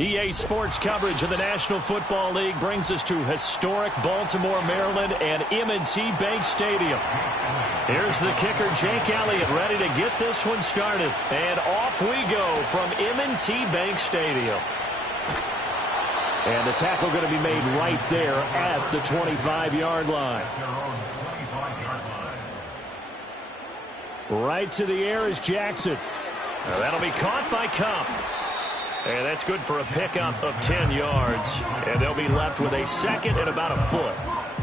EA Sports coverage of the National Football League brings us to historic Baltimore, Maryland, and M&T Bank Stadium. Here's the kicker, Jake Elliott, ready to get this one started. And off we go from M&T Bank Stadium. And the tackle going to be made right there at the 25-yard line. Right to the air is Jackson. Now that'll be caught by Kupp. And that's good for a pickup of 10 yards. And they'll be left with a second and about a foot.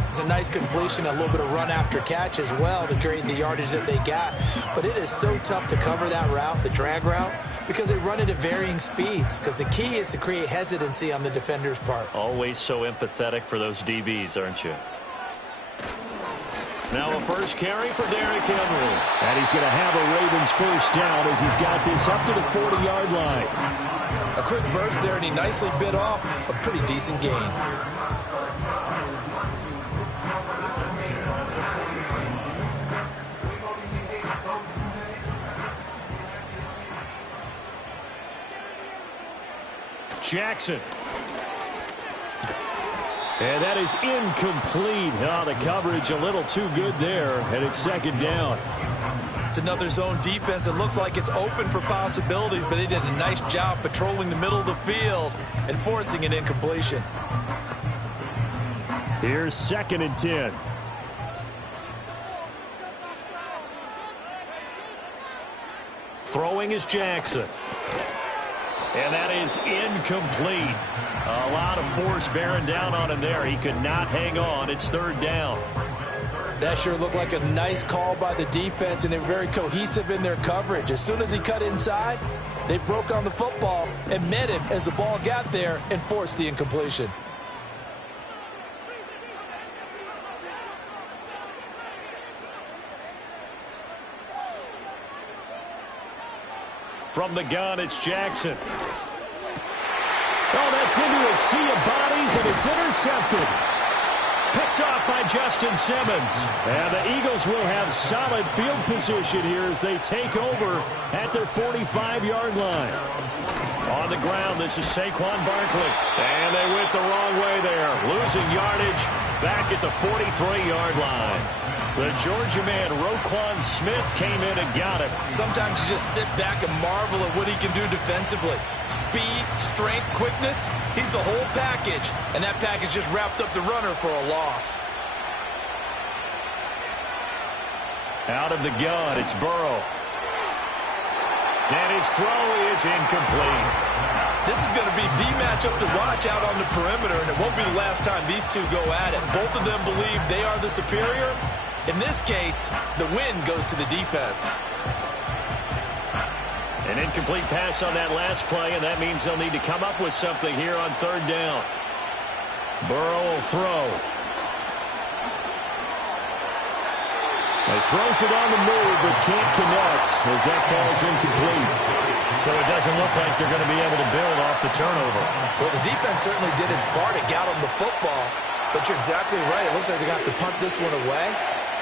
It's a nice completion, a little bit of run after catch as well to create the yardage that they got. But it is so tough to cover that route, the drag route, because they run it at varying speeds. Because the key is to create hesitancy on the defender's part. Always so empathetic for those DBs, aren't you? Now a first carry for Derrick Henry. And he's going to have a Ravens first down as he's got this up to the 40-yard line. A quick burst there, and he nicely bit off a pretty decent gain. Jackson. And that is incomplete. Oh, the coverage a little too good there, and it's second down. It's another zone defense. It looks like it's open for possibilities, but they did a nice job patrolling the middle of the field and forcing an incompletion. Here's 2nd and 10. Throwing is Jackson. And that is incomplete. A lot of force bearing down on him there. He could not hang on. It's 3rd down. That sure looked like a nice call by the defense, and they're very cohesive in their coverage. As soon as he cut inside, they broke on the football and met him as the ball got there and forced the incompletion. From the gun, it's Jackson. Oh, that's into a sea of bodies, and it's intercepted. Picked off by Justin Simmons. And the Eagles will have solid field position here as they take over at their 45-yard line. On the ground, this is Saquon Barkley. And they went the wrong way there. Losing yardage back at the 43-yard line. The Georgia man, Roquan Smith, came in and got it. Sometimes you just sit back and marvel at what he can do defensively. Speed, strength, quickness, he's the whole package. And that package just wrapped up the runner for a loss. Out of the gun, it's Burrow. And his throw is incomplete. This is going to be the matchup to watch out on the perimeter, and it won't be the last time these two go at it. Both of them believe they are the superior. In this case, the win goes to the defense. An incomplete pass on that last play, and that means they'll need to come up with something here on 3rd down. Burrow will throw. He throws it on the move, but can't connect as that falls incomplete. So it doesn't look like they're going to be able to build off the turnover. Well, the defense certainly did its part. It got them the football. But you're exactly right. It looks like they're going to have to punt this one away.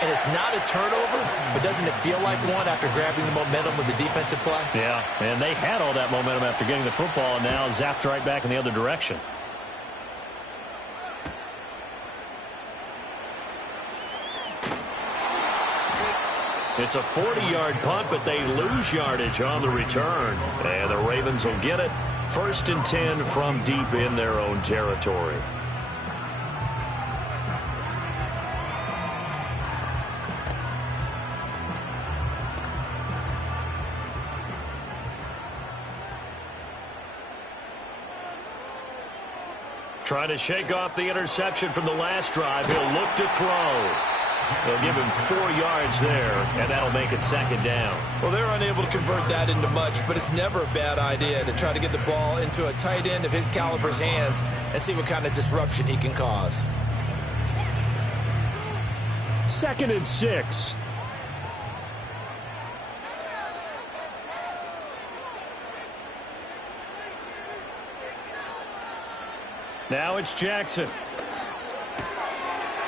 And it's not a turnover, but doesn't it feel like one after grabbing the momentum with the defensive play? Yeah, and they had all that momentum after getting the football, and now zapped right back in the other direction. It's a 40-yard punt, but they lose yardage on the return. And the Ravens will get it. 1st and 10 from deep in their own territory. Trying to shake off the interception from the last drive. He'll look to throw. They'll give him 4 yards there, and that'll make it 2nd down. Well, they're unable to convert that into much, but it's never a bad idea to try to get the ball into a tight end of his caliber's hands and see what kind of disruption he can cause. 2nd and 6. Now it's Jackson.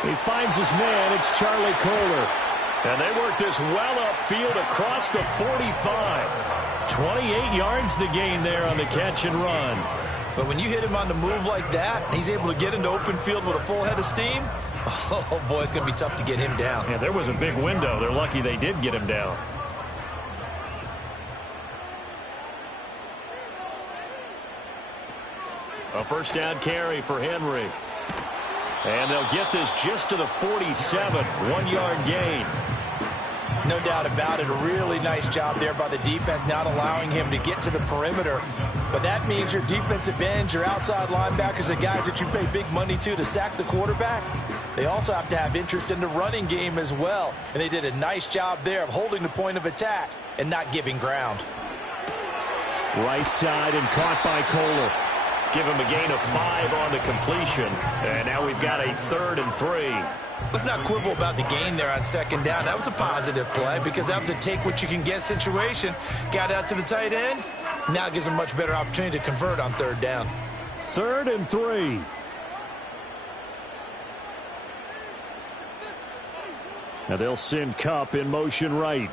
He finds his man. It's Charlie Kolar. And they work this well upfield across the 45. 28 yards the gain there on the catch and run. But when you hit him on the move like that, and he's able to get into open field with a full head of steam, oh, boy, it's going to be tough to get him down. Yeah, there was a big window. They're lucky they did get him down. A first down carry for Henry. And they'll get this just to the 47. 1-yard gain. No doubt about it. A really nice job there by the defense, not allowing him to get to the perimeter. But that means your defensive ends, your outside linebackers, the guys that you pay big money to sack the quarterback, they also have to have interest in the running game as well. And they did a nice job there of holding the point of attack and not giving ground. Right side and caught by Kohler. Give him a gain of 5 on the completion. And now we've got a 3rd and 3. Let's not quibble about the gain there on second down. That was a positive play because that was a take-what-you-can-get situation. Got out to the tight end. Now gives him a much better opportunity to convert on 3rd down. 3rd and 3. Now they'll send Kupp in motion right.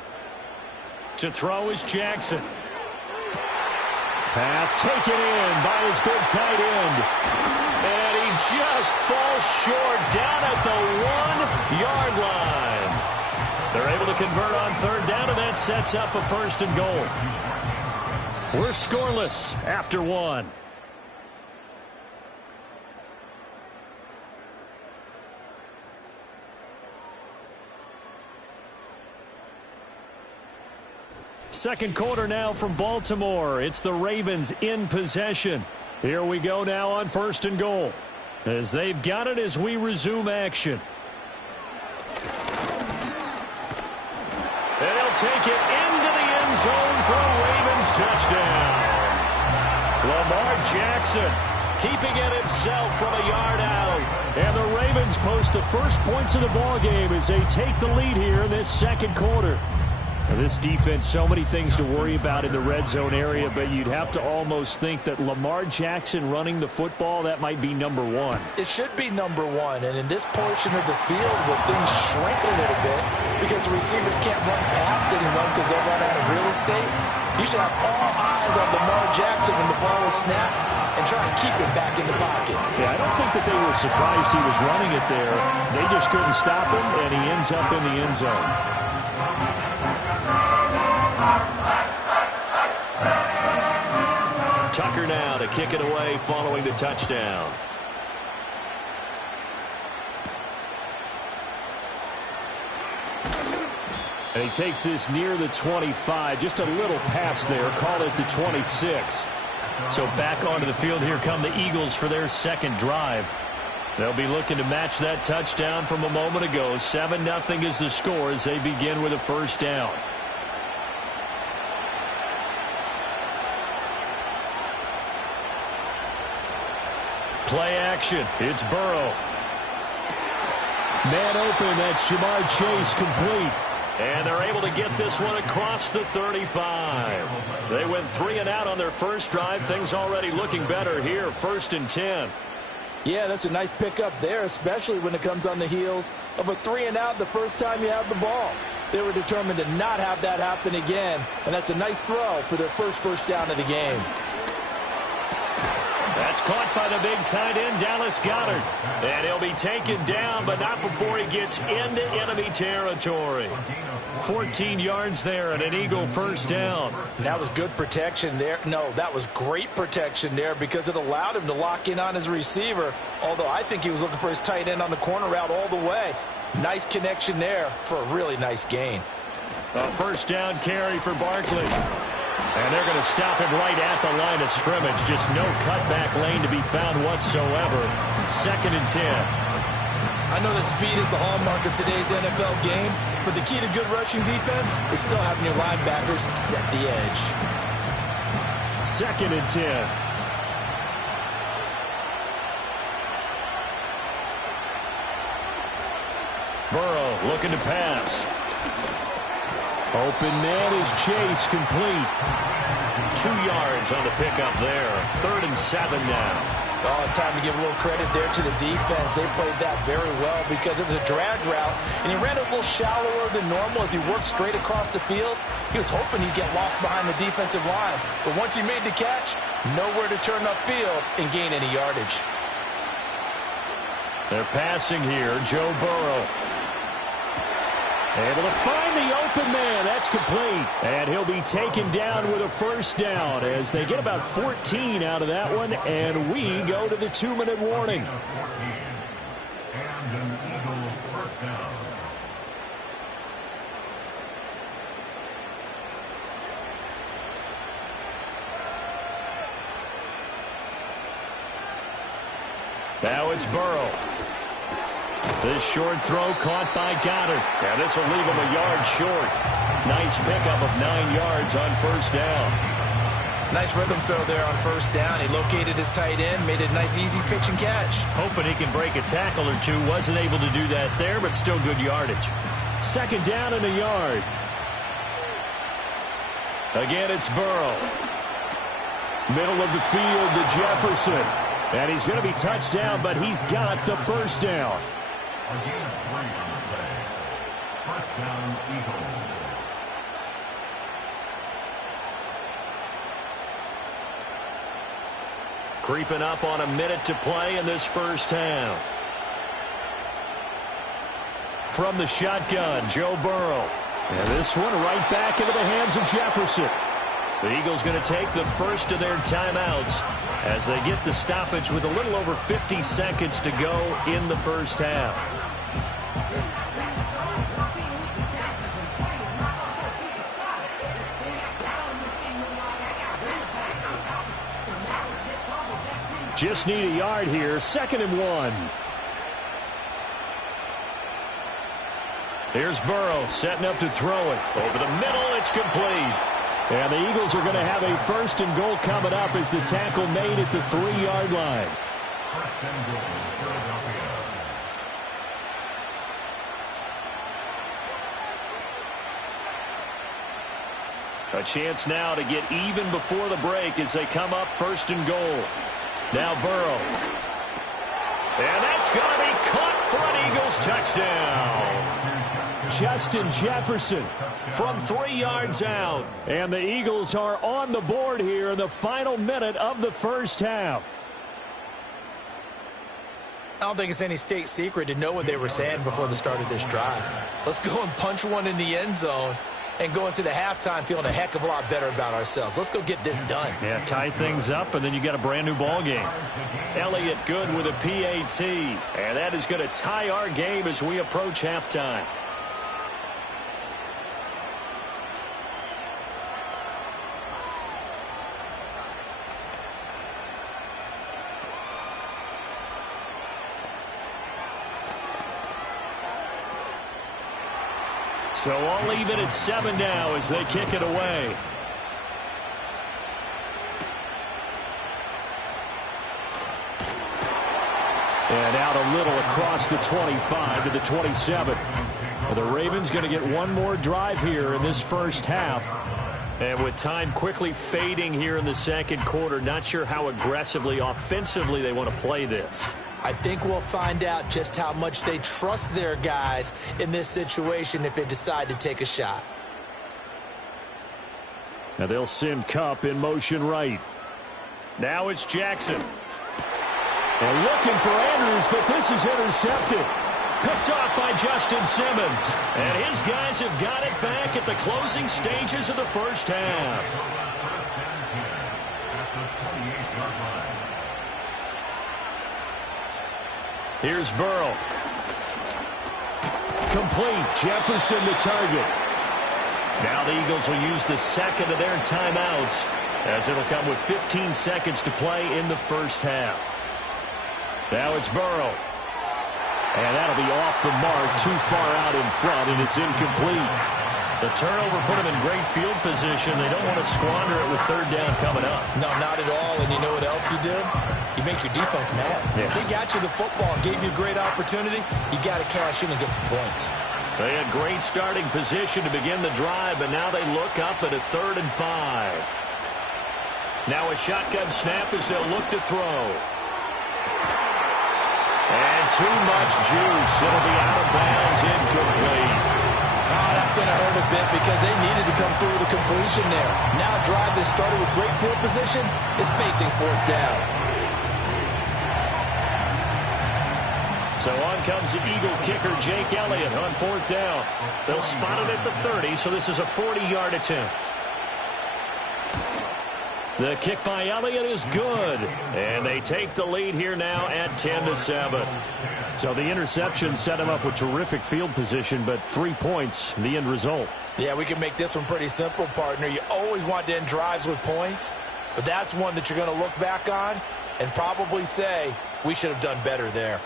To throw is Jackson. Pass taken in by his big tight end. And he just falls short down at the 1-yard line. They're able to convert on 3rd down, and that sets up a 1st and goal. We're scoreless after 1. Second quarter now from Baltimore. It's the Ravens in possession. Here we go now on 1st and goal, as they've got it as we resume action. And he'll take it into the end zone for a Ravens touchdown. Lamar Jackson keeping it himself from a yard out. And the Ravens post the first points of the ballgame as they take the lead here in this second quarter. Now, this defense, so many things to worry about in the red zone area, but you'd have to almost think that Lamar Jackson running the football, that might be number 1. It should be number 1, and in this portion of the field where things shrink a little bit because the receivers can't run past anyone because they'll run out of real estate, you should have all eyes on Lamar Jackson when the ball is snapped and try to keep him back in the pocket. Yeah, I don't think that they were surprised he was running it there. They just couldn't stop him, and he ends up in the end zone. Tucker now to kick it away following the touchdown. And he takes this near the 25, just a little pass there, call it the 26. So back onto the field, here come the Eagles for their second drive. They'll be looking to match that touchdown from a moment ago. 7-0 is the score as they begin with a first down. Play action. It's Burrow. Man open. That's Jamar Chase complete. And they're able to get this one across the 35. They went 3 and out on their first drive. Things already looking better here. 1st and 10. Yeah, that's a nice pickup there, especially when it comes on the heels of a 3 and out the first time you have the ball. They were determined to not have that happen again, and that's a nice throw for their first down of the game. That's caught by the big tight end, Dallas Goedert. And he'll be taken down, but not before he gets into enemy territory. 14 yards there and an Eagle first down. And that was good protection there. No, that was great protection there because it allowed him to lock in on his receiver, although I think he was looking for his tight end on the corner route all the way. Nice connection there for a really nice gain. A first down carry for Barkley. And they're going to stop him right at the line of scrimmage. Just no cutback lane to be found whatsoever. 2nd and 10. I know that speed is the hallmark of today's NFL game, but the key to good rushing defense is still having your linebackers set the edge. 2nd and 10. Burrow looking to pass. Open man is Chase, complete. 2 yards on the pickup there. 3rd and 7 now. Oh, it's time to give a little credit there to the defense. They played that very well because it was a drag route, and he ran a little shallower than normal as he worked straight across the field. He was hoping he'd get lost behind the defensive line, but once he made the catch, nowhere to turn upfield and gain any yardage. They're passing here. Joe Burrow. Able to find the open man. That's complete. And he'll be taken down with a first down as they get about 14 out of that one, and we go to the 2-minute warning. Now it's Burrow. This short throw caught by Goddard. And this will leave him a yard short. Nice pickup of 9 yards on first down. Nice rhythm throw there on first down. He located his tight end, made it a nice easy pitch and catch. Hoping he can break a tackle or two. Wasn't able to do that there, but still good yardage. Second down and a yard. Again, it's Burrow. Middle of the field to Jefferson. And he's going to be touched down, but he's got the first down. Again, 3 on the play. First down, Eagles. Creeping up on a minute to play in this first half. From the shotgun, Joe Burrow. And this one right back into the hands of Jefferson. The Eagles going to take the first of their timeouts as they get the stoppage with a little over 50 seconds to go in the first half. Just need a yard here. 2nd and 1. Here's Burrow setting up to throw it. Over the middle, it's complete. And the Eagles are going to have a 1st and goal coming up as the tackle made at the 3-yard line. 1st and goal, Philadelphia. A chance now to get even before the break as they come up 1st and goal. Now Burrow. And that's going to be caught for an Eagles touchdown. Justin Jefferson from 3 yards out. And the Eagles are on the board here in the final minute of the first half. I don't think it's any state secret to know what they were saying before the start of this drive. Let's go and punch one in the end zone and go into the halftime feeling a heck of a lot better about ourselves. Let's go get this done. Yeah, tie things up, and then you got a brand new ball game. Elliott good with a PAT. And that is going to tie our game as we approach halftime. So all even at 7 now as they kick it away. And out a little across the 25 to the 27. The Ravens going to get one more drive here in this first half. And with time quickly fading here in the second quarter, not sure how aggressively, offensively they want to play this. I think we'll find out just how much they trust their guys in this situation if they decide to take a shot. Now they'll send Kupp in motion right. Now it's Jackson. And looking for Andrews, but this is intercepted. Picked off by Justin Simmons. And his guys have got it back at the closing stages of the first half. Here's Burrow. Complete. Jefferson the target. Now the Eagles will use the second of their timeouts as it'll come with 15 seconds to play in the first half. Now it's Burrow. And that'll be off the mark, too far out in front, and it's incomplete. The turnover put them in great field position. They don't want to squander it with 3rd down coming up. No, not at all. And you know what else you do? You make your defense mad. Yeah. They got you the football, gave you a great opportunity. You got to cash in and get some points. They had great starting position to begin the drive, but now they look up at a 3rd and 5. Now a shotgun snap as they'll look to throw. And too much juice. It'll be out of bounds, incomplete. Oh, that's going to hurt a bit because they needed to come through with a completion there. Now a drive that started with great field position is facing fourth down. So on comes the Eagle kicker, Jake Elliott, on fourth down. They'll spot it at the 30, so this is a 40-yard attempt. The kick by Elliott is good. And they take the lead here now at 10-7. So the interception set him up with terrific field position, but 3 points, the end result. Yeah, we can make this one pretty simple, partner. You always want to end drives with points, but that's one that you're going to look back on and probably say, we should have done better there.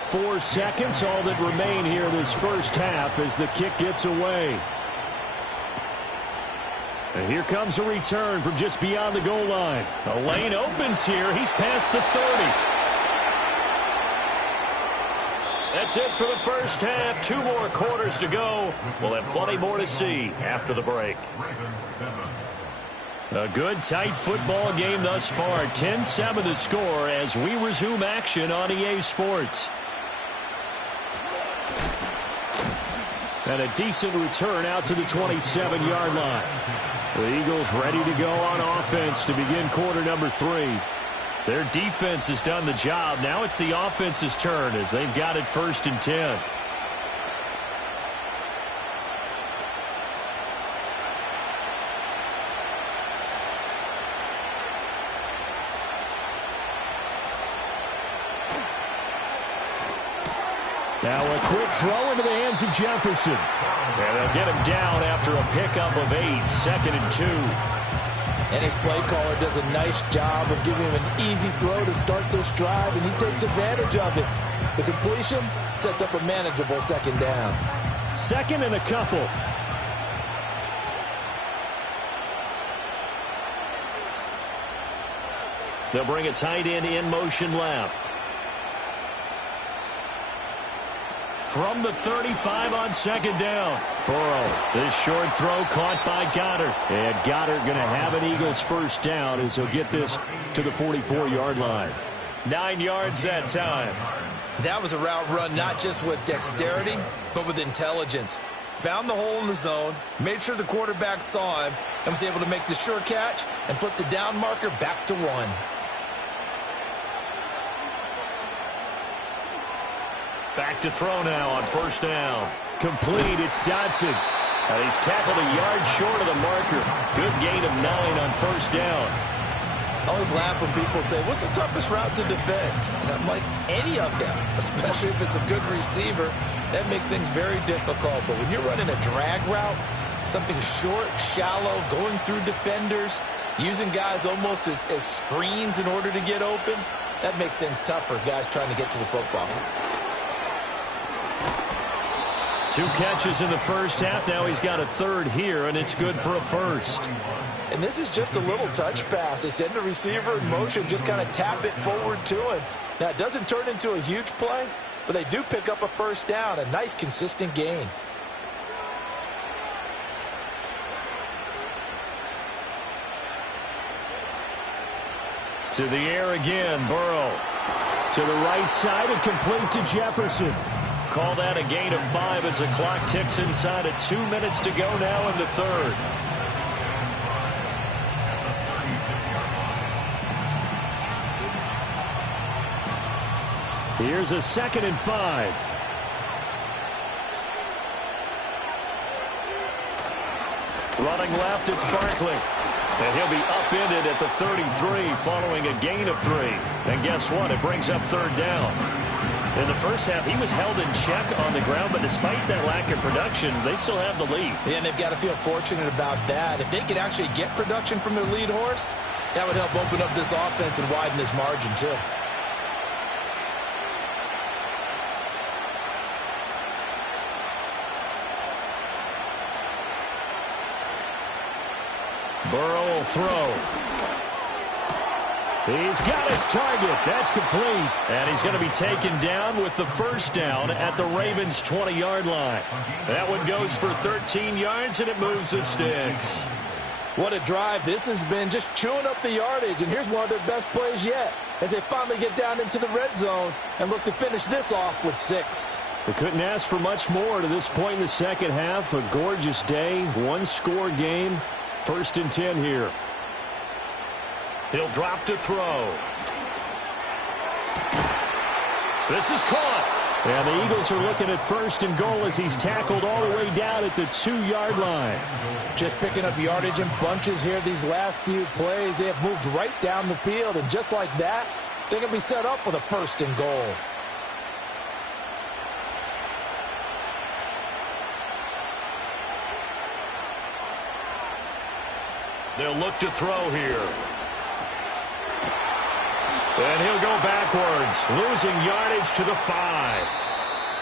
Four seconds, all that remain here this first half as the kick gets away. And here comes a return from just beyond the goal line. A lane opens here. He's past the 30. That's it for the first half. 2 more quarters to go. We'll have plenty more to see after the break. A good, tight football game thus far. 10-7 the score as we resume action on EA Sports. And a decent return out to the 27-yard line. The Eagles ready to go on offense to begin quarter number 3. Their defense has done the job. Now it's the offense's turn as they've got it 1st and 10. Now a quick throw into the hands of Jefferson. And they'll get him down after a pickup of 8, 2nd and 2. And his play caller does a nice job of giving him an easy throw to start this drive, and he takes advantage of it. The completion sets up a manageable 2nd down. 2nd and a couple. They'll bring a tight end in motion left. From the 35 on 2nd down. Burrow, this short throw caught by Goddard. And Goddard going to have an Eagles 1st down as he'll get this to the 44-yard line. 9 yards that time. That was a route run not just with dexterity, but with intelligence. Found the hole in the zone, made sure the quarterback saw him, and was able to make the sure catch and flip the down marker back to 1. Back to throw now on 1st down. Complete, it's Dodson. And he's tackled a yard short of the marker. Good gain of 9 on 1st down. I always laugh when people say, what's the toughest route to defend? And I'm like, any of them, especially if it's a good receiver. That makes things very difficult. But when you're running a drag route, something short, shallow, going through defenders, using guys almost as screens in order to get open, that makes things tough for guys trying to get to the football. 2 catches in the first half. Now he's got a 3rd here, and it's good for a 1st. And this is just a little touch pass. They send the receiver in motion, just kind of tap it forward to him. Now, it doesn't turn into a huge play, but they do pick up a 1st down, a nice, consistent gain. To the air again, Burrow. To the right side and complete to Jefferson. Call that a gain of 5 as the clock ticks inside of 2 minutes to go now in the 3rd. Here's a 2nd and 5. Running left, it's Barkley. And he'll be upended at the 33 following a gain of 3. And guess what? It brings up 3rd down. In the first half, he was held in check on the ground, but despite that lack of production, they still have the lead. Yeah, and they've got to feel fortunate about that. If they could actually get production from their lead horse, that would help open up this offense and widen this margin, too. Burrow will throw. He's got his target. That's complete. And he's going to be taken down with the 1st down at the Ravens' 20-yard line. That one goes for 13 yards, and it moves the sticks. What a drive this has been, just chewing up the yardage. And here's one of their best plays yet as they finally get down into the red zone and look to finish this off with 6. They couldn't ask for much more to this point in the second half. A gorgeous day, one-score game. 1st and 10 here. He'll drop to throw. This is caught. And the Eagles are looking at 1st and goal as he's tackled all the way down at the 2-yard line. Just picking up yardage in bunches here these last few plays. They have moved right down the field, and just like that, they're going to be set up with a 1st and goal. They'll look to throw here. And he'll go backwards, losing yardage to the 5.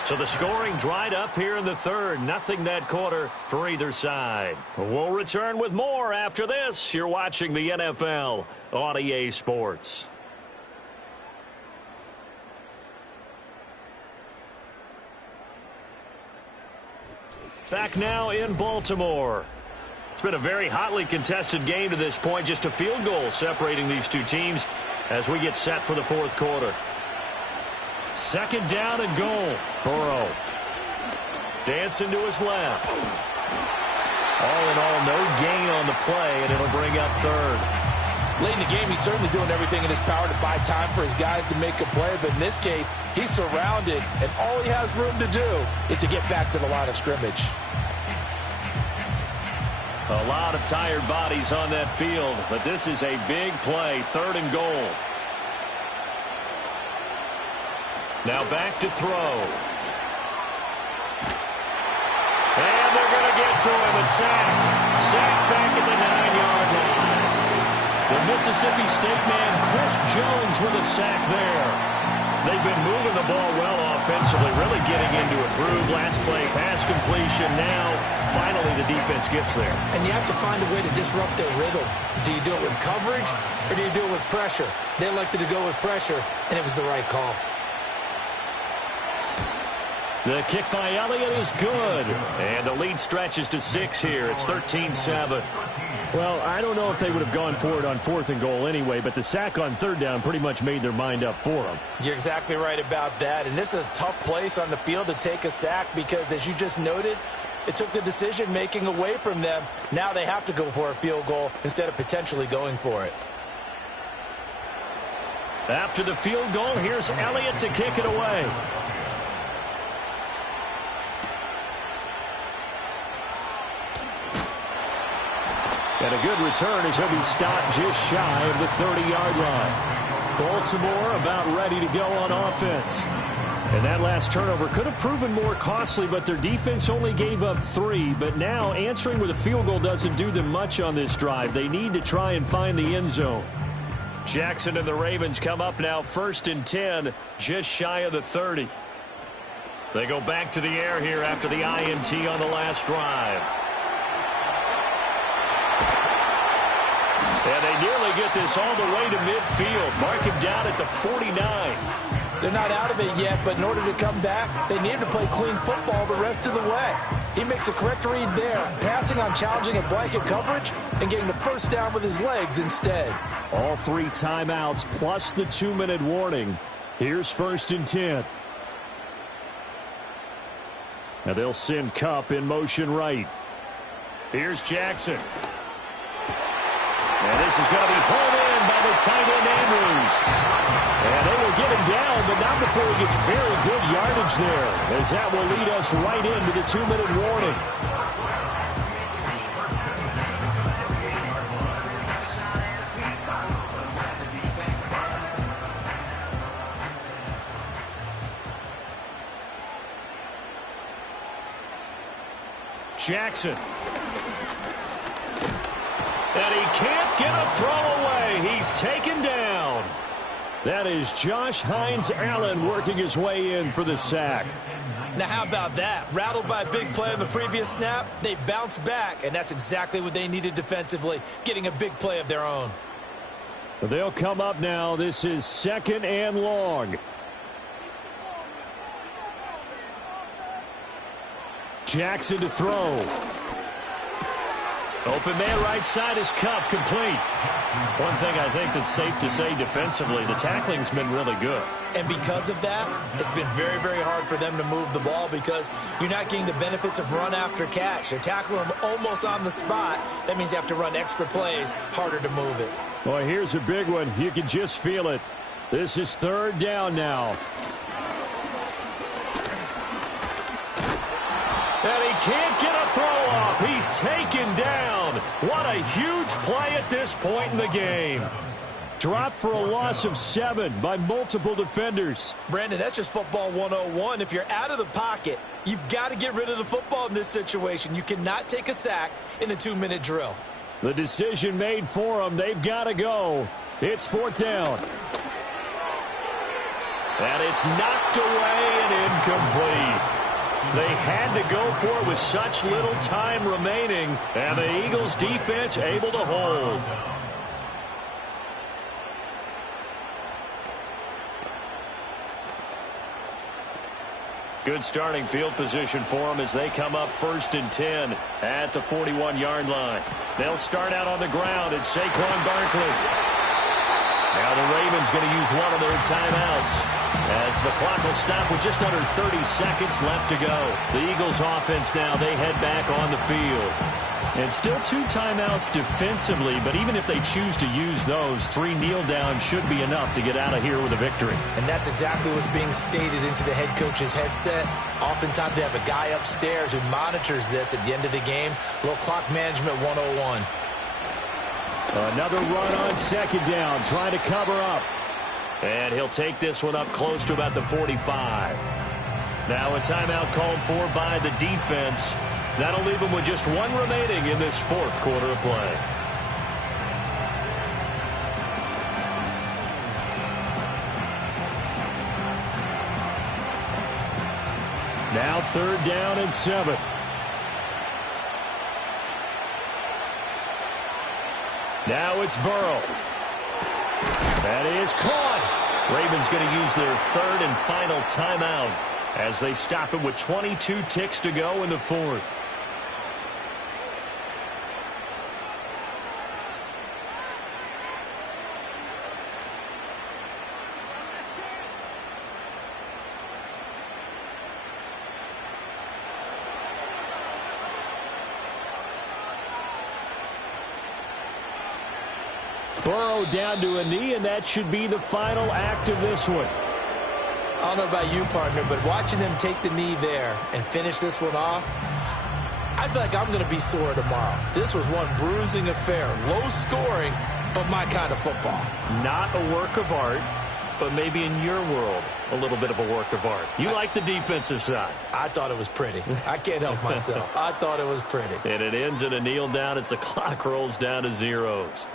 So the scoring dried up here in the 3rd. Nothing that quarter for either side. We'll return with more after this. You're watching the NFL on EA Sports. Back now in Baltimore. It's been a very hotly contested game to this point. Just a field goal separating these two teams as we get set for the 4th quarter. 2nd down and goal. Burrow dancing to his left. All in all, no gain on the play, and it'll bring up 3rd. Late in the game, he's certainly doing everything in his power to buy time for his guys to make a play. But in this case, he's surrounded, and all he has room to do is to get back to the line of scrimmage. A lot of tired bodies on that field, but this is a big play, 3rd and goal. Now back to throw. And they're going to get to him, a sack. Sack back at the 9-yard line. The Mississippi State man, Chris Jones, with a sack there. They've been moving the ball well offensively, really getting into a groove. Last play, pass completion. Now, finally, the defense gets there. And you have to find a way to disrupt their rhythm. Do you do it with coverage, or do you do it with pressure? They elected to go with pressure, and it was the right call. The kick by Elliott is good. And the lead stretches to 6 here. It's 13-7. Well, I don't know if they would have gone for it on 4th and goal anyway, but the sack on 3rd down pretty much made their mind up for them. You're exactly right about that. And this is a tough place on the field to take a sack because, as you just noted, it took the decision-making away from them. Now they have to go for a field goal instead of potentially going for it. After the field goal, here's Elliott to kick it away. And a good return as he'll be stopped just shy of the 30-yard line. Baltimore about ready to go on offense. And that last turnover could have proven more costly, but their defense only gave up 3. But now answering with a field goal doesn't do them much on this drive. They need to try and find the end zone. Jackson and the Ravens come up now 1st and 10, just shy of the 30. They go back to the air here after the INT on the last drive. And they nearly get this all the way to midfield. Mark him down at the 49. They're not out of it yet, but in order to come back, they need to play clean football the rest of the way. He makes the correct read there, passing on challenging a blanket coverage and getting the 1st down with his legs instead. All 3 timeouts plus the 2-minute warning. Here's 1st and 10. Now they'll send Kupp in motion right. Here's Jackson. And this is going to be hauled in by the tight end Andrews. And they will get him down, but not before he gets very good yardage there, as that will lead us right into the 2-minute warning. Jackson. And he can't get a throw away. He's taken down. That is Josh Hines-Allen working his way in for the sack. Now, how about that? Rattled by a big play on the previous snap, they bounced back, and that's exactly what they needed defensively, getting a big play of their own. They'll come up now. This is 2nd and long. Jackson to throw. Open man right side is Kupp, complete. One thing I think that's safe to say defensively, the tackling's been really good. And because of that, it's been very, very hard for them to move the ball because you're not getting the benefits of run after catch. They're tackling them almost on the spot. That means you have to run extra plays, harder to move it. Well, here's a big one. You can just feel it. This is third down now. And he can't get a throw off. He's taken down. What a huge play at this point in the game. Dropped for a loss of 7 by multiple defenders. Brandon, that's just football 101. If you're out of the pocket, you've got to get rid of the football in this situation. You cannot take a sack in a 2-minute drill. The decision made for them. They've got to go. It's fourth down. And it's knocked away and incomplete. They had to go for it with such little time remaining, and the Eagles defense able to hold. Good starting field position for them as they come up 1st and 10 at the 41-yard line. They'll start out on the ground. It's Saquon Barkley. Now the Ravens going to use one of their timeouts as the clock will stop with just under 30 seconds left to go. The Eagles offense now, they head back on the field. And still 2 timeouts defensively, but even if they choose to use those, 3 kneel downs should be enough to get out of here with a victory. And that's exactly what's being stated into the head coach's headset. Oftentimes they have a guy upstairs who monitors this at the end of the game. Little clock management 101. Another run on second down, trying to cover up. And he'll take this one up close to about the 45. Now a timeout called for by the defense. That'll leave him with just 1 remaining in this 4th quarter of play. Now 3rd down and 7. Now it's Burrow. That is caught. Ravens going to use their 3rd and final timeout as they stop it with 22 ticks to go in the 4th. Burrow down to a knee, and that should be the final act of this one. I don't know about you, partner, but watching them take the knee there and finish this one off, I feel like I'm going to be sore tomorrow. This was one bruising affair. Low scoring, but my kind of football. Not a work of art, but maybe in your world, a little bit of a work of art. You like the defensive side. I thought it was pretty. I can't help myself. I thought it was pretty. And it ends in a kneel down as the clock rolls down to zeros.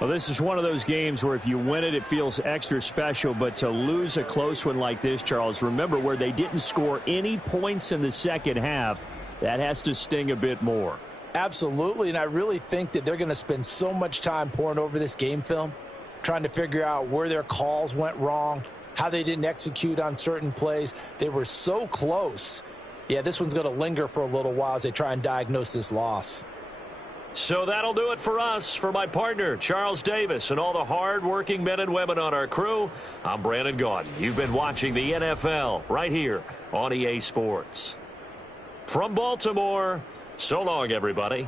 Well, this is one of those games where if you win it, it feels extra special. But to lose a close one like this, Charles, remember where they didn't score any points in the second half, that has to sting a bit more. Absolutely, and I really think that they're going to spend so much time poring over this game film, trying to figure out where their calls went wrong, how they didn't execute on certain plays. They were so close. Yeah, this one's going to linger for a little while as they try and diagnose this loss. So that'll do it for us. For my partner, Charles Davis, and all the hard-working men and women on our crew, I'm Brandon Gaudin. You've been watching the NFL right here on EA Sports. From Baltimore, so long, everybody.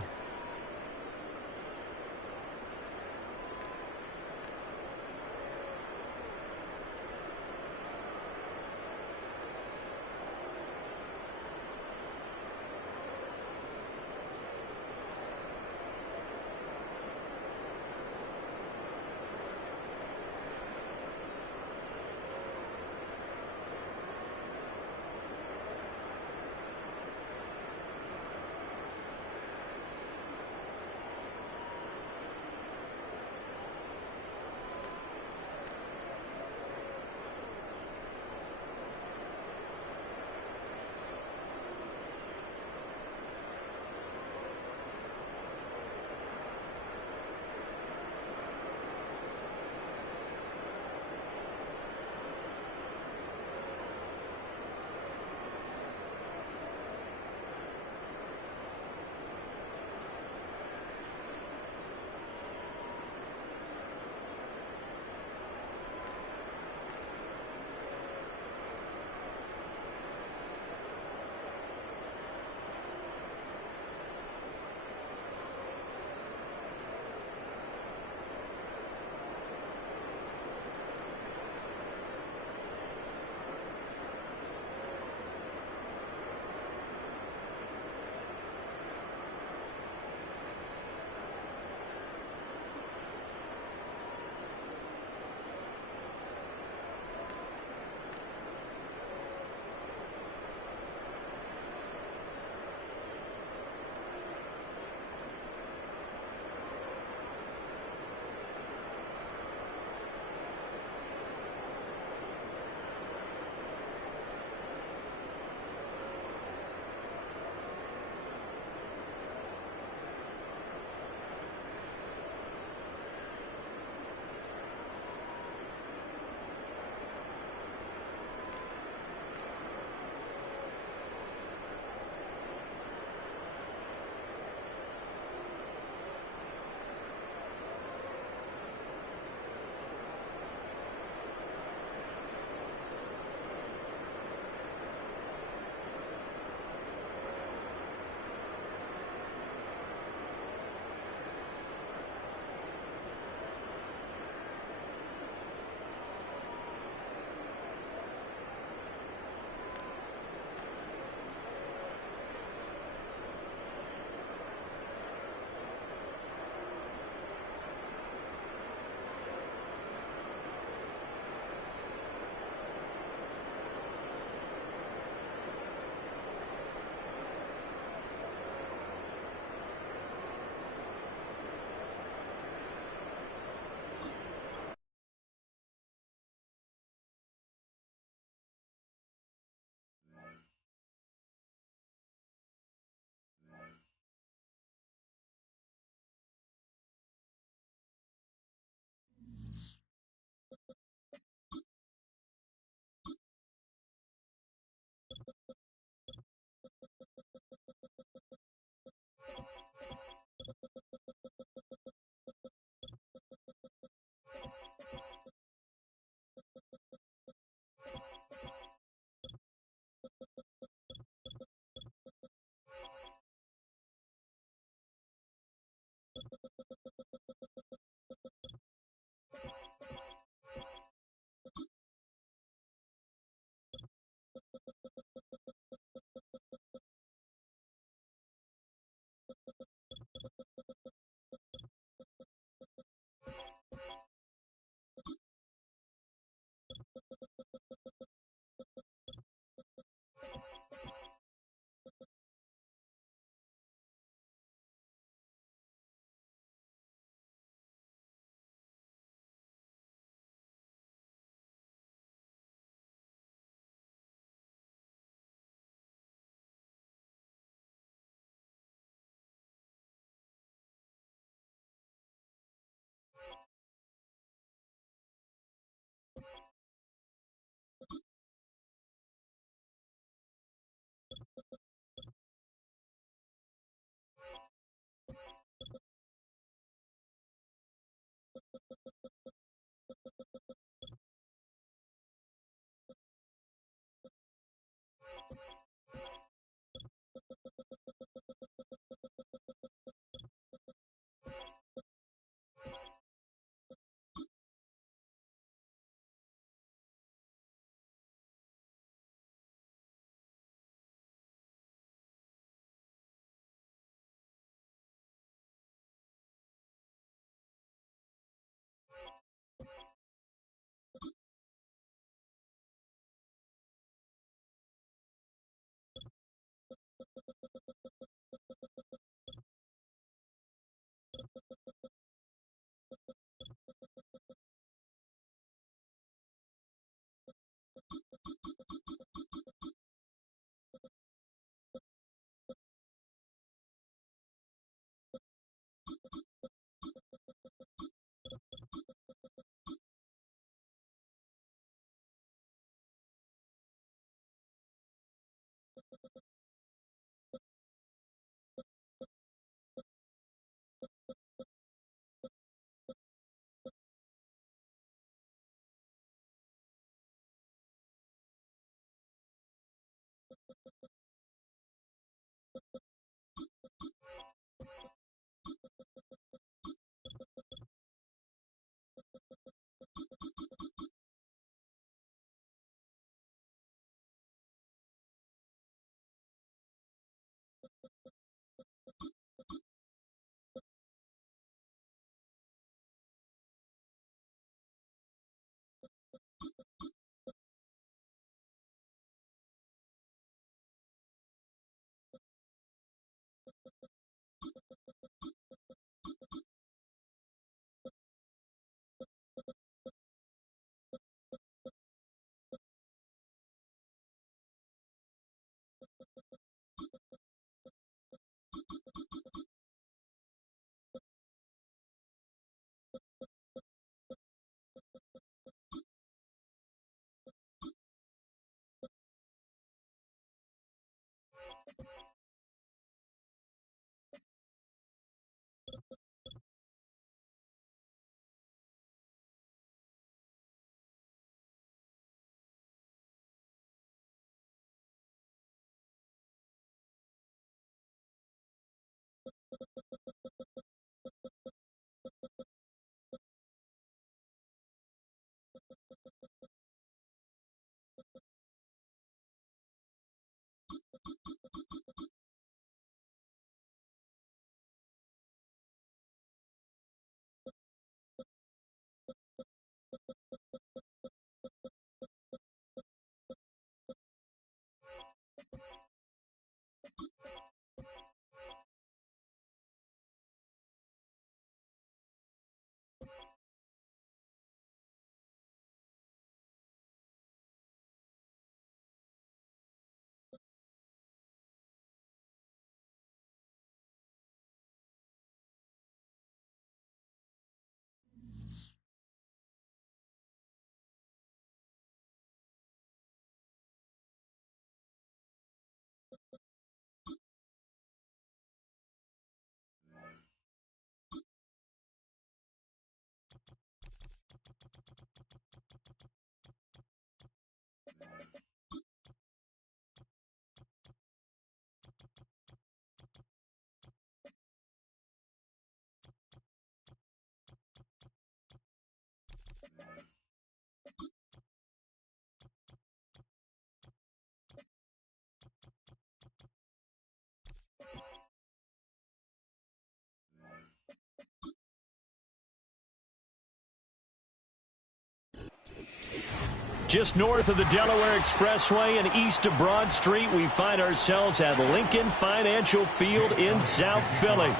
Just north of the Delaware Expressway and east of Broad Street, we find ourselves at Lincoln Financial Field in South Philly.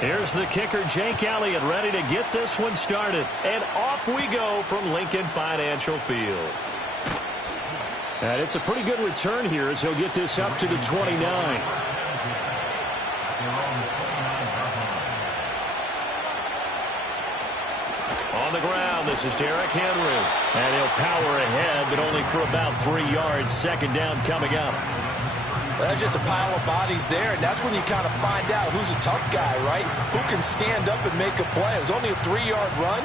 Here's the kicker, Jake Elliott, ready to get this one started. And off we go from Lincoln Financial Field. And it's a pretty good return here as he'll get this up to the 29. On the ground, this is Derrick Henry. And he'll power ahead, but only for about 3 yards. Second down coming up. Well, that's just a pile of bodies there, and that's when you kind of find out who's a tough guy, right? Who can stand up and make a play. It was only a 3-yard run,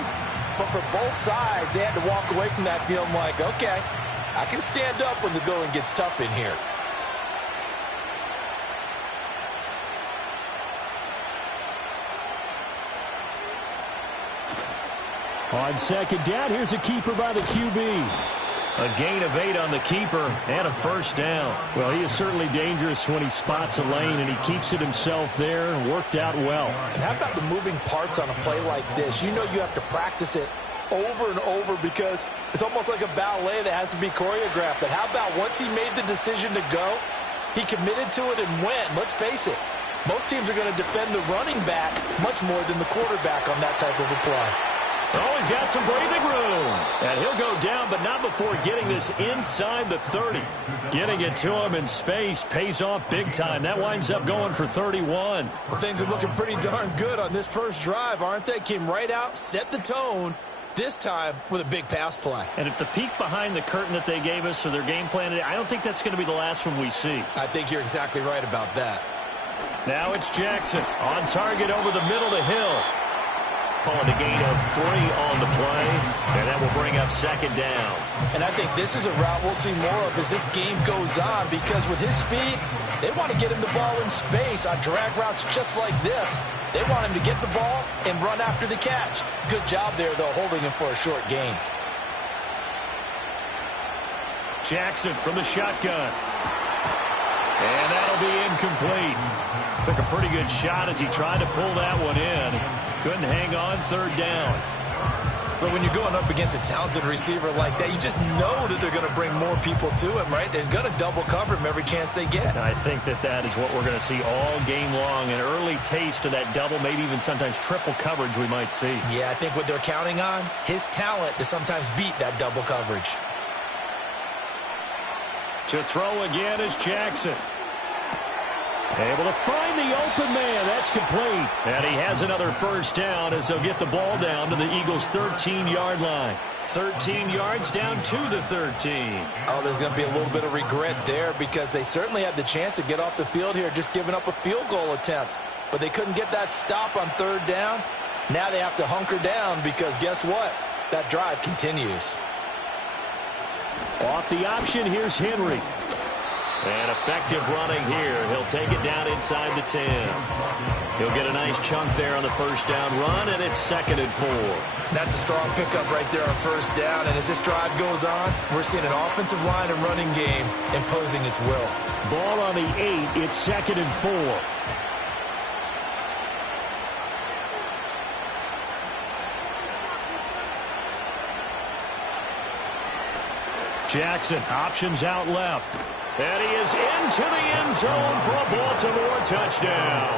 but for both sides, they had to walk away from that feeling like, okay, I can stand up when the going gets tough in here. On second down, here's a keeper by the QB. A gain of 8 on the keeper and a first down. Well, he is certainly dangerous when he spots a lane, and he keeps it himself there and worked out well. And how about the moving parts on a play like this? You know you have to practice it over and over because it's almost like a ballet that has to be choreographed. But how about once he made the decision to go, he committed to it and went. Let's face it, most teams are going to defend the running back much more than the quarterback on that type of a play. Oh, he's got some breathing room. And he'll go down, but not before getting this inside the 30. Getting it to him in space pays off big time. That winds up going for 31. Well, things are looking pretty darn good on this first drive, aren't they? Came right out, set the tone, this time with a big pass play. And if the peek behind the curtain that they gave us or their game plan, I don't think that's going to be the last one we see. I think you're exactly right about that. Now it's Jackson on target over the middle to Hill. Calling a gain of 3 on the play, and that will bring up second down. And I think this is a route we'll see more of as this game goes on, because with his speed, they want to get him the ball in space on drag routes just like this. They want him to get the ball and run after the catch. Good job there, though, holding him for a short gain. Jackson from the shotgun. And that'll be incomplete. Took a pretty good shot as he tried to pull that one in. Couldn't hang on, third down. But when you're going up against a talented receiver like that, you just know that they're going to bring more people to him, right? They're going to double cover him every chance they get. I think that is what we're going to see all game long. An early taste of that double, maybe even sometimes triple coverage we might see. Yeah, I think what they're counting on, his talent to sometimes beat that double coverage. To throw again is Jackson. Able to find the open man. That's complete. And he has another first down as they'll get the ball down to the Eagles' 13-yard line. 13 yards down to the 13. Oh, there's going to be a little bit of regret there because they certainly had the chance to get off the field here, just giving up a field goal attempt. But they couldn't get that stop on third down. Now they have to hunker down because guess what? That drive continues. Off the option, here's Henry. And effective running here. He'll take it down inside the 10. He'll get a nice chunk there on the first down run, and it's 2nd and 4. That's a strong pickup right there on first down. And as this drive goes on, we're seeing an offensive line and running game imposing its will. Ball on the 8. It's 2nd and 4. Jackson, options out left. And he is into the end zone for a Baltimore touchdown.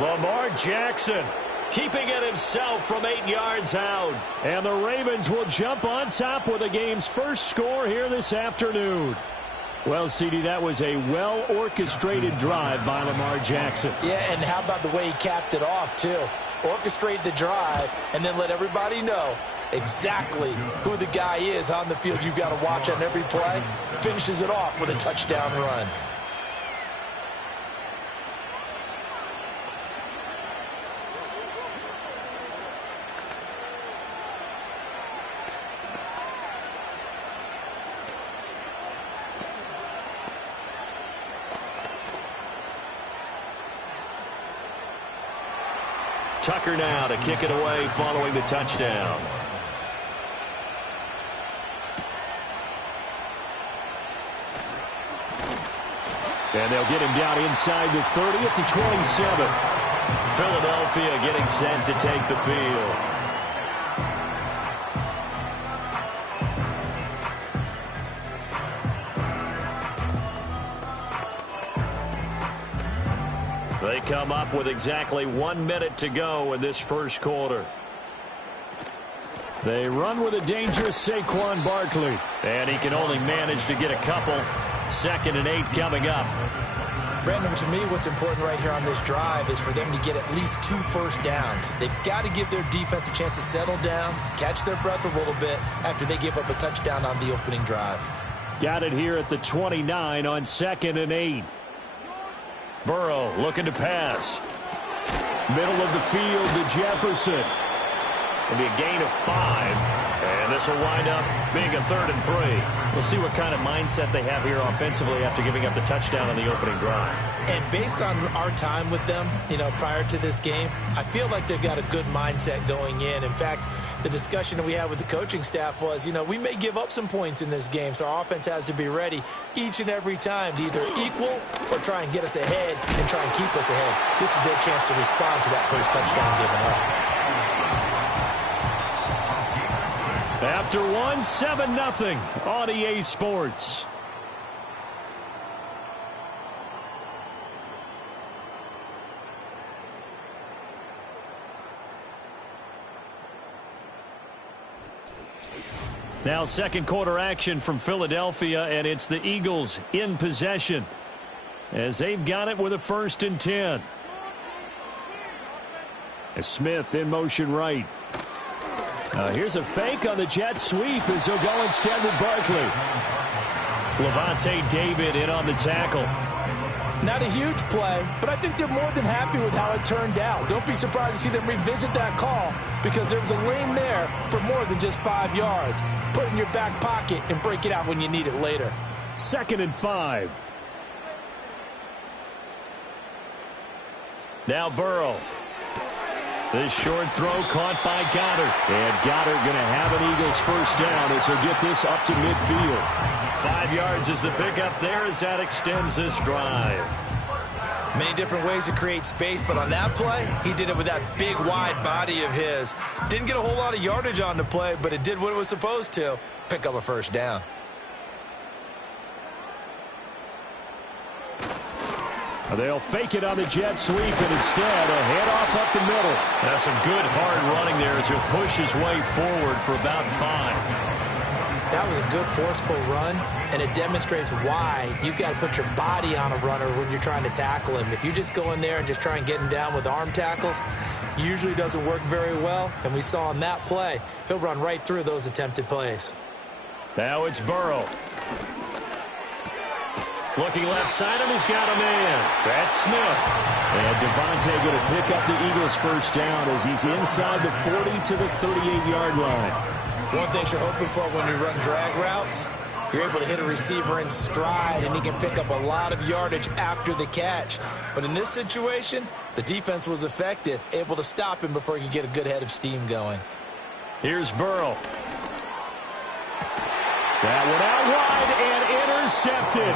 Lamar Jackson keeping it himself from 8 yards out. And the Ravens will jump on top with the game's first score here this afternoon. Well, CD, that was a well-orchestrated drive by Lamar Jackson. Yeah, and how about the way he capped it off, too? Orchestrate the drive and then let everybody know exactly who the guy is on the field you've got to watch on every play. Finishes it off with a touchdown run. Tucker now to kick it away following the touchdown. And they'll get him down inside the 30 at the 27. Philadelphia getting set to take the field. They come up with exactly 1 minute to go in this first quarter. They run with a dangerous Saquon Barkley. And he can only manage to get a couple. 2nd and 8 coming up. Brandon, to me, what's important right here on this drive is for them to get at least 2 first downs. They've got to give their defense a chance to settle down, catch their breath a little bit after they give up a touchdown on the opening drive. Got it here at the 29 on 2nd and 8. Burrow looking to pass. Middle of the field to Jefferson. It'll be a gain of 5. And this will wind up being a 3rd and 3. We'll see what kind of mindset they have here offensively after giving up the touchdown on the opening drive. And based on our time with them, prior to this game, I feel like they've got a good mindset going in. In fact, the discussion that we had with the coaching staff was, we may give up some points in this game, so our offense has to be ready each and every time to either equal or try and get us ahead and try and keep us ahead. This is their chance to respond to that first touchdown given up. After 1, 7-0 on EA Sports. Now second quarter action from Philadelphia, and it's the Eagles in possession as they've got it with a 1st and 10. As Smith in motion right. Here's a fake on the jet sweep as he'll go instead with Barkley. Levante David in on the tackle. Not a huge play, but I think they're more than happy with how it turned out. Don't be surprised to see them revisit that call because there was a lane there for more than just 5 yards. Put it in your back pocket and break it out when you need it later. 2nd and 5. Now Burrow. This short throw caught by Goddard. And Goddard going to have an Eagles first down as he'll get this up to midfield. 5 yards is the pickup there as that extends this drive. Many different ways to create space, but on that play, he did it with that big, wide body of his. Didn't get a whole lot of yardage on the play, but it did what it was supposed to. Pick up a first down. They'll fake it on the jet sweep, and instead a handoff up the middle. That's some good hard running there as he'll push his way forward for about 5. That was a good forceful run, and it demonstrates why you've got to put your body on a runner when you're trying to tackle him. If you just go in there and just try and get him down with arm tackles, usually doesn't work very well, and we saw in that play, he'll run right through those attempted plays. Now it's Burrow. Looking left side, and he's got a man. That's Smith. And Devontae going to pick up the Eagles' first down as he's inside the 40 to the 38-yard line. One thing you're hoping for when you run drag routes, you're able to hit a receiver in stride, and he can pick up a lot of yardage after the catch. But in this situation, the defense was effective, able to stop him before he could get a good head of steam going. Here's Burrow. That one out wide and intercepted.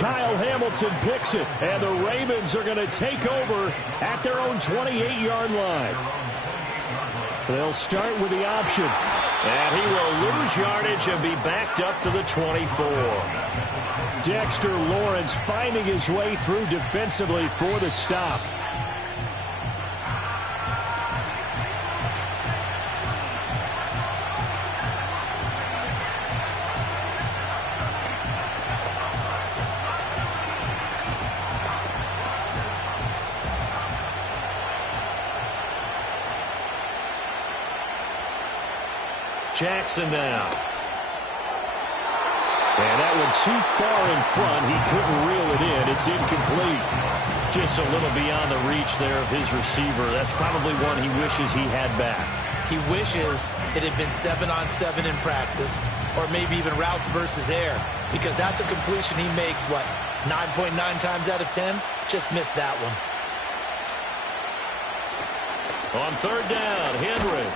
Kyle Hamilton picks it, and the Ravens are going to take over at their own 28-yard line. They'll start with the option, and he will lose yardage and be backed up to the 24. Dexter Lawrence finding his way through defensively for the stop. Jackson now. And that one too far in front. He couldn't reel it in. It's incomplete. Just a little beyond the reach there of his receiver. That's probably one he wishes he had back. He wishes it had been 7-on-7 in practice, or maybe even routes versus air, because that's a completion he makes, 9.9 times out of 10? Just missed that one. On third down, Henry.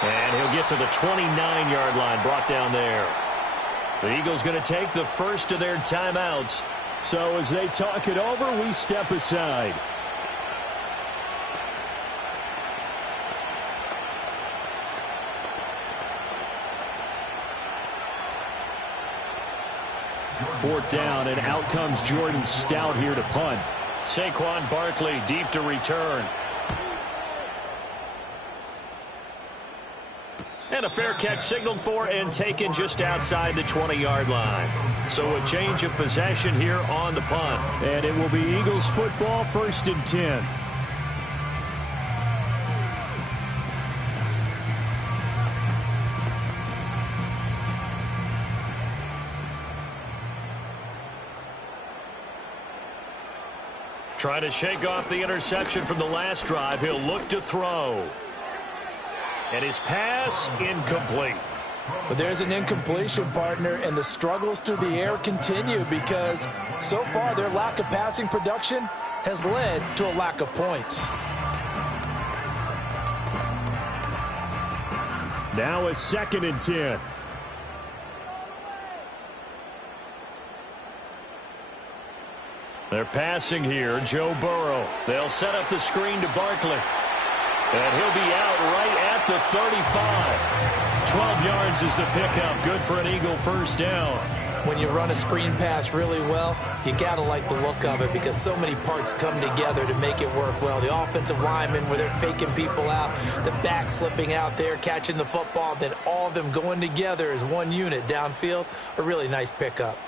And he'll get to the 29-yard line, brought down there. The Eagles going to take the first of their timeouts. So as they talk it over, we step aside. Fourth down, and out comes Jordan Stout here to punt. Saquon Barkley deep to return. And a fair catch signaled for and taken just outside the 20-yard line. So a change of possession here on the punt. And it will be Eagles football, 1st and 10. Trying to shake off the interception from the last drive. He'll look to throw. And his pass, incomplete. But there's an incompletion, partner, and the struggles through the air continue because so far their lack of passing production has led to a lack of points. Now a 2nd and 10. They're passing here. Joe Burrow. They'll set up the screen to Barkley. And he'll be out right at the 35. 12 yards is the pickup. Good for an Eagle first down. When you run a screen pass really well, you got to like the look of it because so many parts come together to make it work well. The offensive linemen, where they're faking people out, the back slipping out there, catching the football, then all of them going together as one unit downfield. A really nice pickup.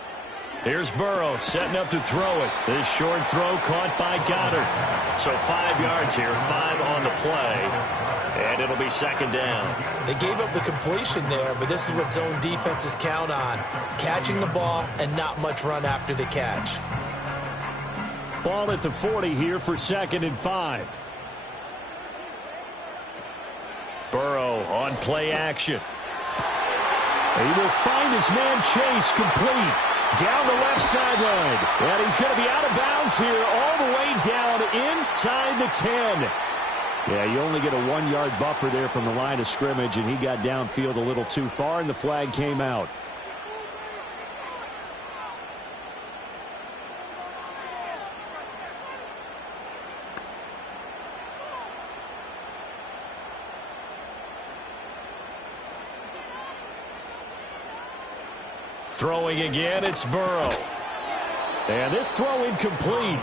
Here's Burrow setting up to throw it. This short throw caught by Goddard. So 5 yards here, 5 on the play. And it'll be 2nd down. They gave up the completion there, but this is what zone defenses count on. Catching the ball and not much run after the catch. Ball at the 40 here for 2nd and 5. Burrow on play action. He will find his man Chase complete. Down the left sideline. And he's going to be out of bounds here all the way down inside the 10. Yeah, you only get a 1-yard buffer there from the line of scrimmage, and he got downfield a little too far, and the flag came out. Throwing again, it's Burrow. And this throw incomplete.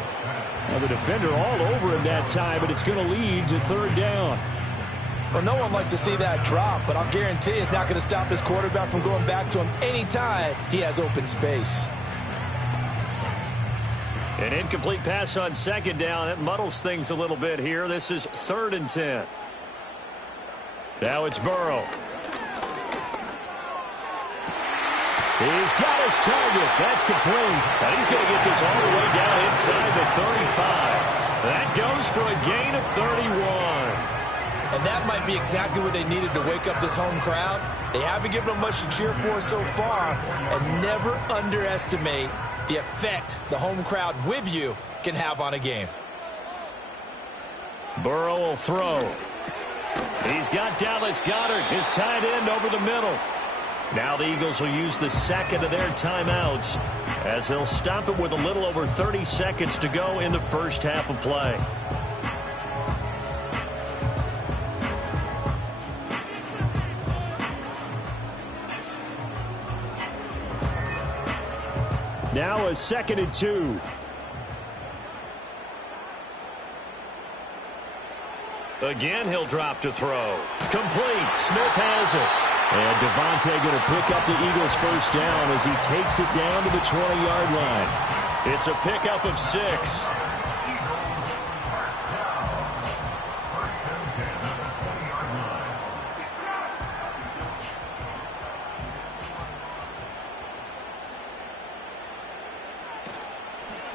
Now the defender all over him that time, but it's going to lead to 3rd down. Well, no one likes to see that drop, but I'll guarantee it's not going to stop his quarterback from going back to him anytime he has open space. An incomplete pass on second down. It muddles things a little bit here. This is 3rd and 10. Now it's Burrow. He's got his target. That's complete. And he's going to get this all the way down inside the 35. That goes for a gain of 31. And that might be exactly what they needed to wake up this home crowd. They haven't given them much to cheer for so far. And never underestimate the effect the home crowd with you can have on a game. Burrow will throw. He's got Dallas Goedert, his tight end, over the middle. Now the Eagles will use the second of their timeouts as they'll stop it with a little over 30 seconds to go in the first half of play. Now a 2nd and 2. Again, he'll drop to throw. Complete. Smith has it. And Devontae going to pick up the Eagles' first down as he takes it down to the 20-yard line. It's a pickup of 6.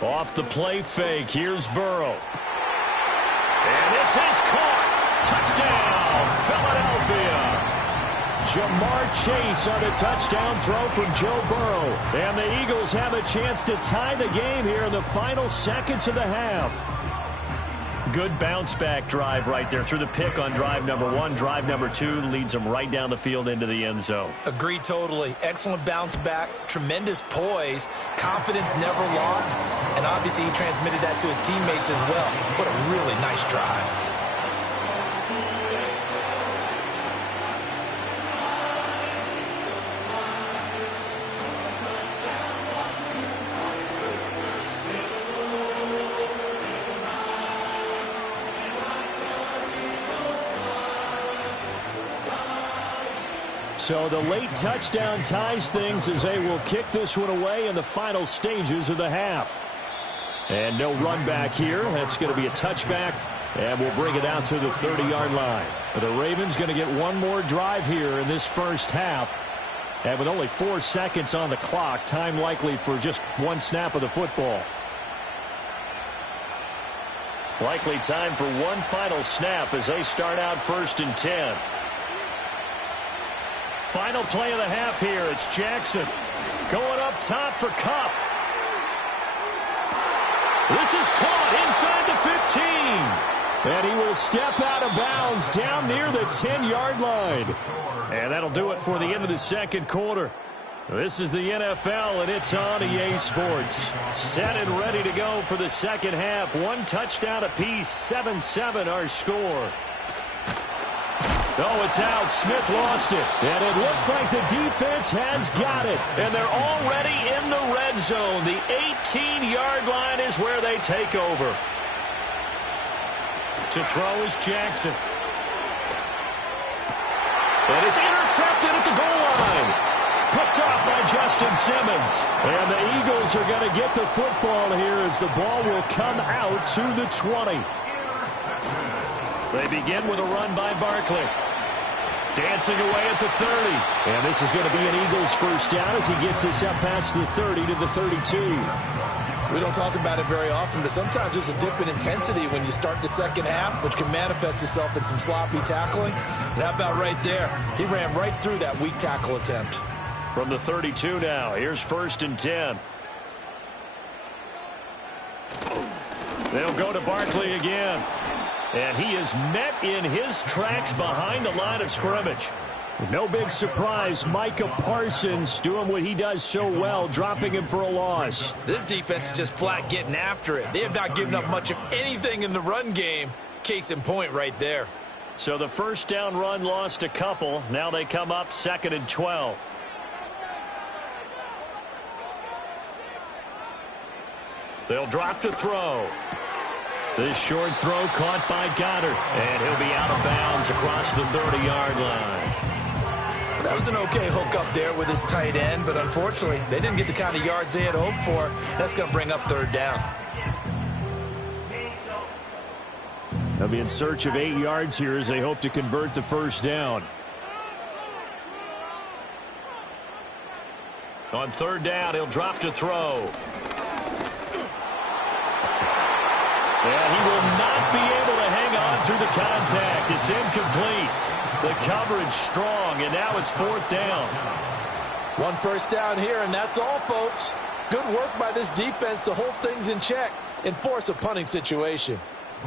Off the play fake, here's Burrow. And this is caught. Touchdown, Philadelphia. Jamar Chase on a touchdown throw from Joe Burrow. And the Eagles have a chance to tie the game here in the final seconds of the half. Good bounce-back drive right there through the pick on drive number 1. Drive number 2 leads them right down the field into the end zone. Agree totally. Excellent bounce back, tremendous poise, confidence never lost, and obviously he transmitted that to his teammates as well. What a really nice drive. So the late touchdown ties things as they will kick this one away in the final stages of the half. And no run back here. That's going to be a touchback, and we'll bring it out to the 30-yard line. The Ravens going to get one more drive here in this first half. And with only 4 seconds on the clock, time likely for just one snap of the football. Likely time for one final snap as they start out 1st and 10. Final play of the half here. It's Jackson going up top for Kupp. This is caught inside the 15. And he will step out of bounds down near the 10-yard line. And that'll do it for the end of the second quarter. This is the NFL, and it's on EA Sports. Set and ready to go for the second half. One touchdown apiece, 7-7 our score. Oh, it's out. Smith lost it. And it looks like the defense has got it. And they're already in the red zone. The 18-yard line is where they take over. To throw is Jackson. And it's intercepted at the goal line. Picked off by Justin Simmons. And the Eagles are going to get the football here as the ball will come out to the 20. They begin with a run by Barkley. Dancing away at the 30. And this is going to be an Eagles first down as he gets this up past the 30 to the 32. We don't talk about it very often, but sometimes there's a dip in intensity when you start the second half, which can manifest itself in some sloppy tackling. And how about right there? He ran right through that weak tackle attempt. From the 32 now, here's 1st and 10. They'll go to Barkley again. And he is met in his tracks behind the line of scrimmage. No big surprise, Micah Parsons doing what he does so well, dropping him for a loss. This defense is just flat getting after it. They have not given up much of anything in the run game. Case in point right there. So the first down run lost a couple. Now they come up 2nd and 12. They'll drop to throw. This short throw caught by Goddard, and he'll be out of bounds across the 30-yard line. That was an okay hook up there with his tight end, but unfortunately, they didn't get the kind of yards they had hoped for. That's going to bring up third down. They'll be in search of 8 yards here as they hope to convert the first down. On third down, he'll drop to throw. And he will not be able to hang on through the contact. It's incomplete. The coverage strong, and now it's fourth down. One first down here, and that's all, folks. Good work by this defense to hold things in check and force a punting situation.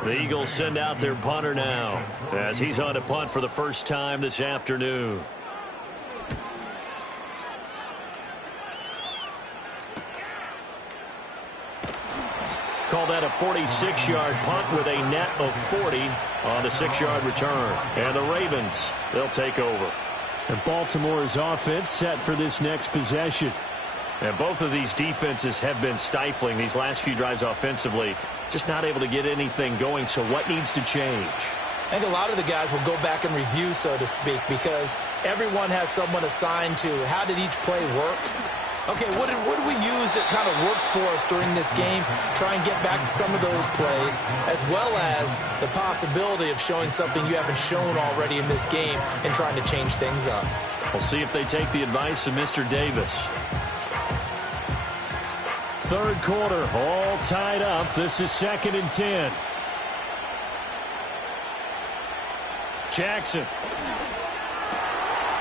The Eagles send out their punter now as he's on a punt for the first time this afternoon. Call that a 46-yard punt with a net of 40 on the 6-yard return. And the Ravens, they'll take over. And Baltimore's offense set for this next possession. And both of these defenses have been stifling these last few drives offensively. Just not able to get anything going. So what needs to change? I think a lot of the guys will go back and review, so to speak, because everyone has someone assigned to how did each play work. Okay, what did we use that kind of worked for us during this game? Try and get back to some of those plays, as well as the possibility of showing something you haven't shown already in this game and trying to change things up. We'll see if they take the advice of Mr. Davis. Third quarter, all tied up. This is 2nd and 10. Jackson.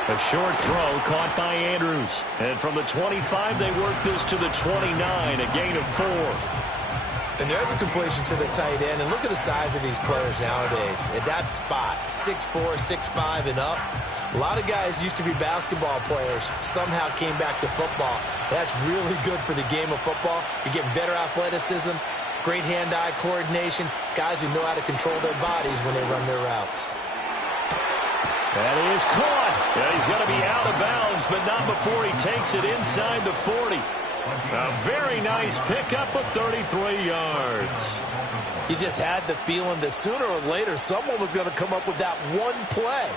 A short throw caught by Andrews. And from the 25, they work this to the 29, a gain of 4. And there's a completion to the tight end. And look at the size of these players nowadays. At that spot, 6'4", 6'5", and up. A lot of guys used to be basketball players, somehow came back to football. That's really good for the game of football. You're getting better athleticism, great hand-eye coordination, guys who know how to control their bodies when they run their routes. That is caught. Yeah, he's going to be out of bounds, but not before he takes it inside the 40. A very nice pickup of 33 yards. You just had the feeling that sooner or later someone was going to come up with that one play.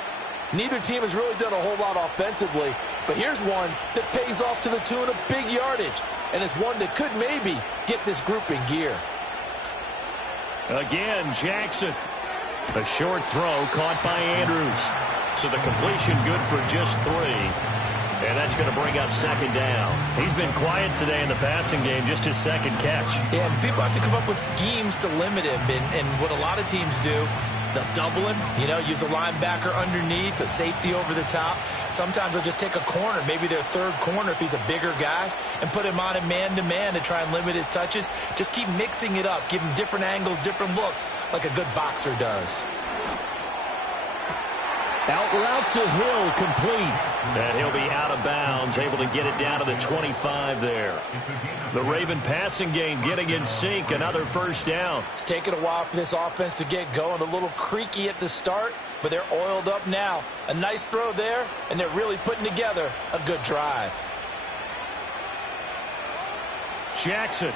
Neither team has really done a whole lot offensively, but here's one that pays off to the tune of big yardage, and it's one that could maybe get this group in gear. Again, Jackson. A short throw caught by Andrews. So the completion good for just 3. And that's going to bring up 2nd down. He's been quiet today in the passing game, just his 2nd catch. Yeah, and people have to come up with schemes to limit him. And what a lot of teams do, they'll double him, use a linebacker underneath, a safety over the top. Sometimes they'll just take a corner, maybe their third corner if he's a bigger guy, and put him on a man-to-man to try and limit his touches. Just keep mixing it up, give him different angles, different looks, like a good boxer does. Out route to Hill, complete. And he'll be out of bounds, able to get it down to the 25 there. The Raven passing game getting in sync, another first down. It's taken a while for this offense to get going. A little creaky at the start, but they're oiled up now. A nice throw there, and they're really putting together a good drive. Jackson.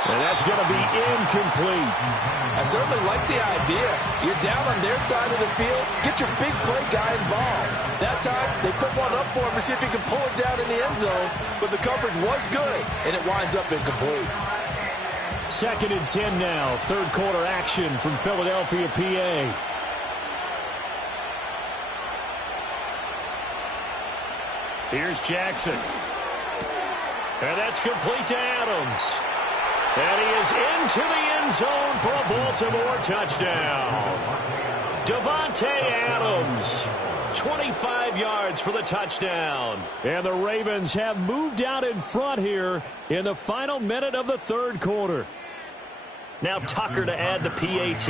And that's going to be incomplete. I certainly like the idea. You're down on their side of the field. Get your big play guy involved. That time, they put one up for him to see if he can pull it down in the end zone. But the coverage was good, and it winds up incomplete. 2nd and 10 now. Third quarter action from Philadelphia, PA. Here's Jackson. And that's complete to Adams. And he is into the end zone for a Baltimore touchdown. Davante Adams, 25 yards for the touchdown. And the Ravens have moved out in front here in the final minute of the third quarter. Now Tucker to add the PAT.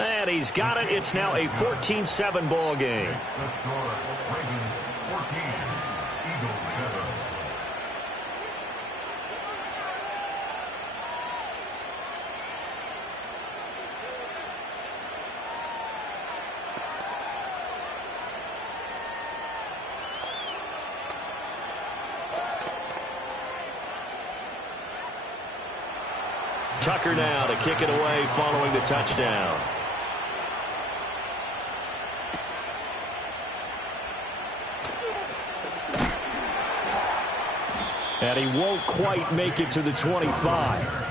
And he's got it. It's now a 14-7 ball game. Tucker now to kick it away following the touchdown. And he won't quite make it to the 25.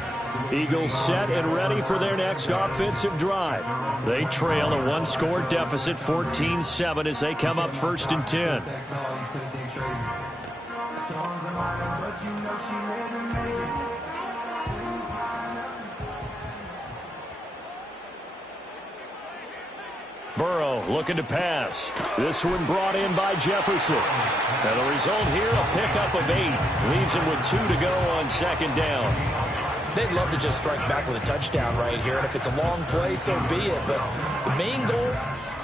Eagles set and ready for their next offensive drive. They trail a one-score deficit, 14-7, as they come up 1st and 10. Burrow looking to pass. This one brought in by Jefferson. And the result here, a pickup of 8. Leaves him with 2 to go on 2nd down. They'd love to just strike back with a touchdown right here, and if it's a long play, so be it. But the main goal,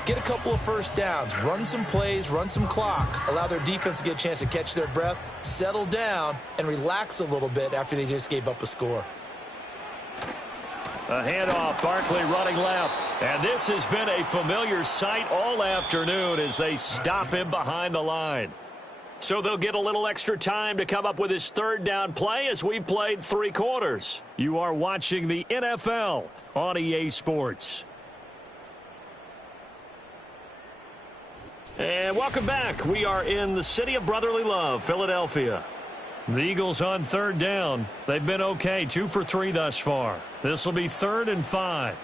get a couple of first downs, run some plays, run some clock, allow their defense to get a chance to catch their breath, settle down, and relax a little bit after they just gave up a score. A handoff, Barkley running left. And this has been a familiar sight all afternoon as they stop him behind the line. So they'll get a little extra time to come up with his 3rd down play as we've played 3 quarters. You are watching the NFL on EA Sports. And welcome back. We are in the city of brotherly love, Philadelphia. The Eagles on 3rd down. They've been okay, 2 for 3 thus far. This will be 3rd and 5.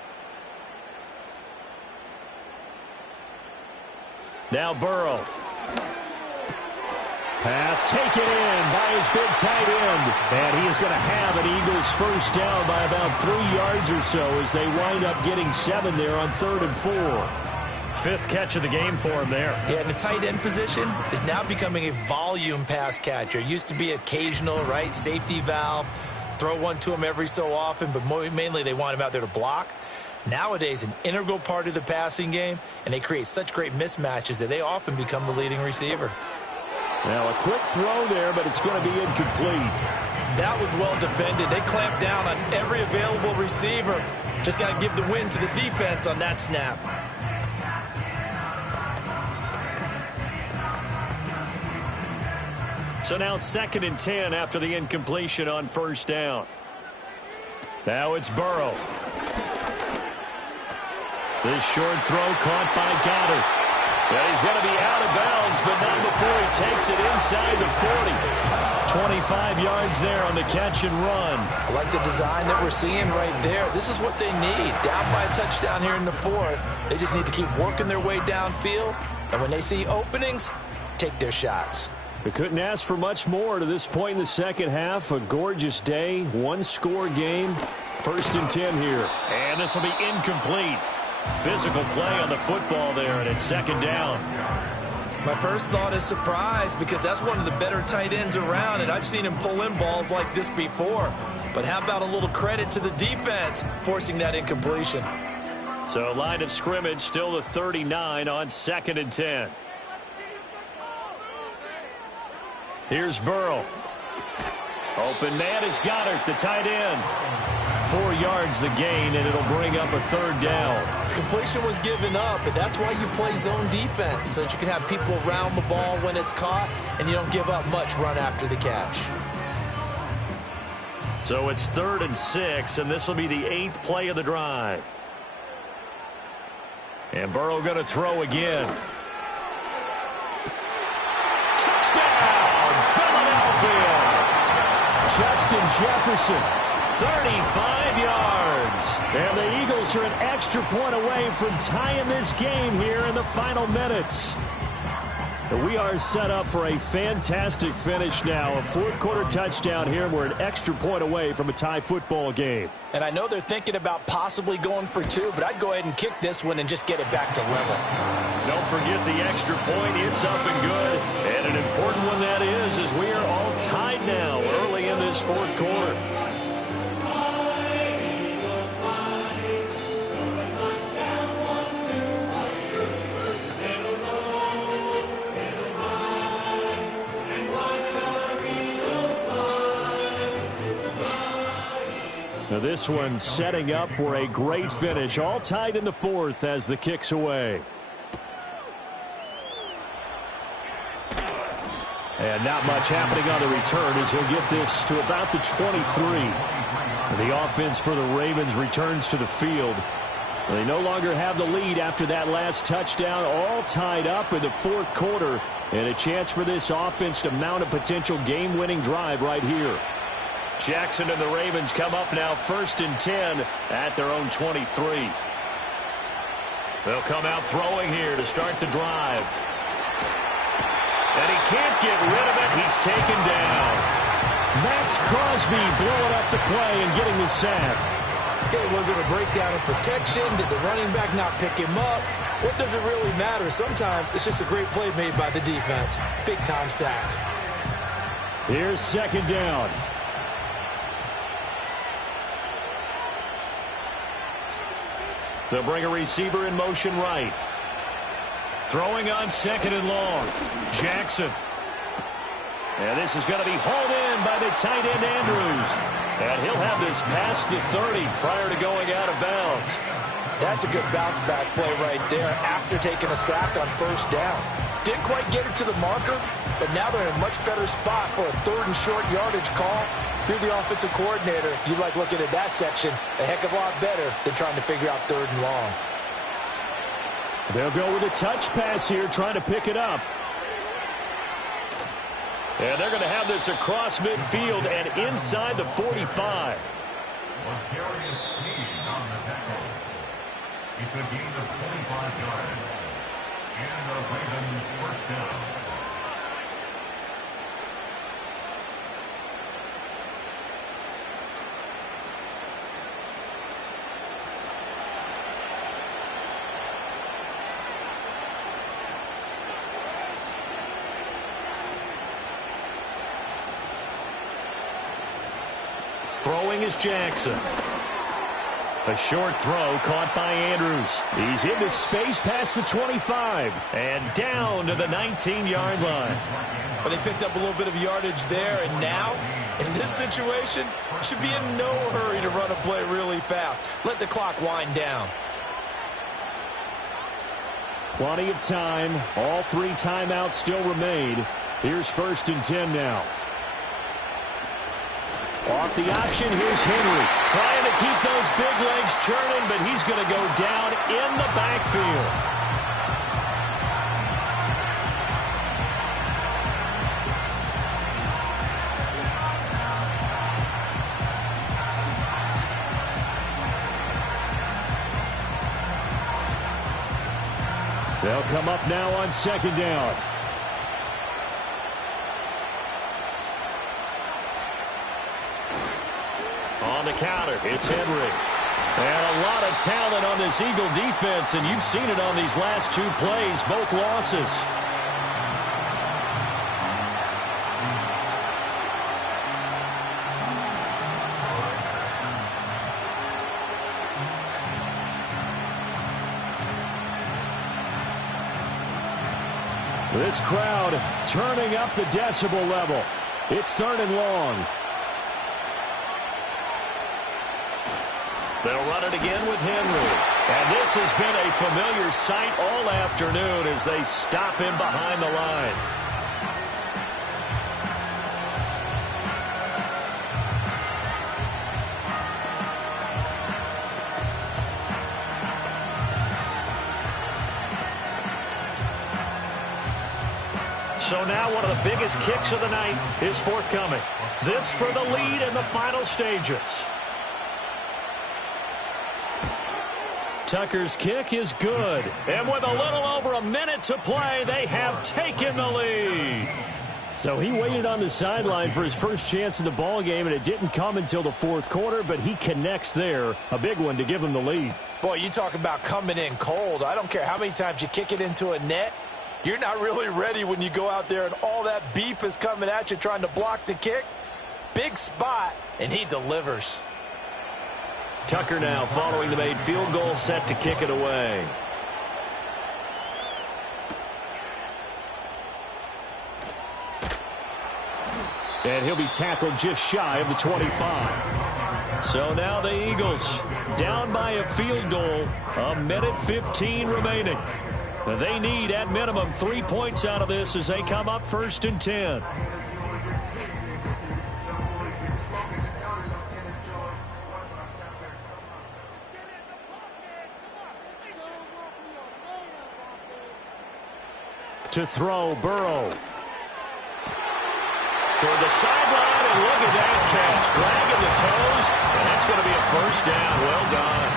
Now Burrow. Pass taken in by his big tight end. And he is going to have an Eagles 1st down by about 3 yards or so as they wind up getting 7 there on 3rd and 4. 5th catch of the game for him there. Yeah, and the tight end position is now becoming a volume pass catcher. It used to be occasional, right? Safety valve. Throw one to him every so often, but mainly they want him out there to block. Nowadays, an integral part of the passing game, and they create such great mismatches that they often become the leading receiver. Now a quick throw there, but it's going to be incomplete. That was well defended. They clamped down on every available receiver. Just got to give the win to the defense on that snap. So now 2nd and 10 after the incompletion on 1st down. Now it's Burrow. This short throw caught by Goddard. And he's going to be out of bounds, but not before he takes it inside the 40. 25 yards there on the catch and run. I like the design that we're seeing right there. This is what they need. Down by a touchdown here in the 4th. They just need to keep working their way downfield. And when they see openings, take their shots. They couldn't ask for much more to this point in the 2nd half. A gorgeous day, 1-score game. 1st and 10 here. And this will be incomplete. Physical play on the football there, and it's 2nd down. My first thought is surprise because that's one of the better tight ends around, and I've seen him pull in balls like this before. But how about a little credit to the defense forcing that incompletion? So line of scrimmage still the 39 on 2nd and 10. Here's Burrow. Open man is Goddard, the tight end. 4 yards the gain, and it'll bring up a 3rd down. Completion was given up, but that's why you play zone defense, so that you can have people around the ball when it's caught, and you don't give up much run after the catch. So it's 3rd and 6, and this will be the 8th play of the drive. And Burrow going to throw again. Touchdown, Philadelphia! Justin Jefferson. 35 yards. And the Eagles are an extra point away from tying this game here in the final minutes. We are set up for a fantastic finish now. A 4th quarter touchdown here. We're an extra point away from a tie football game. And I know they're thinking about possibly going for 2, but I'd go ahead and kick this one and just get it back to level. Don't forget the extra point. It's up and good. And an important one that is, as we are all tied now early in this 4th quarter. Now this one setting up for a great finish. All tied in the 4th as the kick's away. And not much happening on the return as he'll get this to about the 23. The offense for the Ravens returns to the field. They no longer have the lead after that last touchdown, all tied up in the fourth quarter, and a chance for this offense to mount a potential game-winning drive right here. Jackson and the Ravens come up now 1st and 10 at their own 23. They'll come out throwing here to start the drive. And he can't get rid of it. He's taken down. Maxx Crosby blowing up the play and getting the sack. Okay, was it a breakdown in protection? Did the running back not pick him up? What does it really matter? Sometimes it's just a great play made by the defense. Big-time sack. Here's 2nd down. They'll bring a receiver in motion right. Throwing on 2nd and long. Jackson. And this is going to be hauled in by the tight end Andrews. And he'll have this past the 30 prior to going out of bounds. That's a good bounce-back play right there after taking a sack on 1st down. Didn't quite get it to the marker, but now they're in a much better spot for a 3rd and short yardage call. If you're the offensive coordinator, you like looking at that section a heck of a lot better than trying to figure out 3rd and long. They'll go with a touch pass here, trying to pick it up. And they're going to have this across midfield and inside the 45. L'Jarius Sneed on the tackle. It's a gain of 25 yards. And the Ravens 1st down. Throwing is Jackson. A short throw caught by Andrews. He's into space past the 25 and down to the 19-yard line. But they picked up a little bit of yardage there, and now, in this situation, should be in no hurry to run a play really fast. Let the clock wind down. Plenty of time. All 3 timeouts still remain. Here's 1st and 10 now. Off the option, here's Henry. Trying to keep those big legs churning, but he's going to go down in the backfield. They'll come up now on 2nd down. On the counter, it's Henry. And a lot of talent on this Eagle defense, and you've seen it on these last 2 plays, both losses. This crowd turning up the decibel level. It's 3rd and long. They'll run it again with Henry. And this has been a familiar sight all afternoon as they stop him behind the line. So now one of the biggest kicks of the night is forthcoming. This for the lead in the final stages. Tucker's kick is good. And with a little over a minute to play, they have taken the lead. So he waited on the sideline for his first chance in the ball game, and it didn't come until the 4th quarter, but he connects there. A big one to give him the lead. Boy, you talk about coming in cold. I don't care how many times you kick it into a net. You're not really ready when you go out there and all that beef is coming at you trying to block the kick. Big spot, and he delivers. Tucker now following the made field goal, set to kick it away. And he'll be tackled just shy of the 25. So now the Eagles down by a field goal. 1:15 remaining. They need at minimum 3 points out of this as they come up 1st and 10. To throw, Burrow. Toward the sideline, and look at that catch. Dragging the toes, and that's going to be a first down. Well done.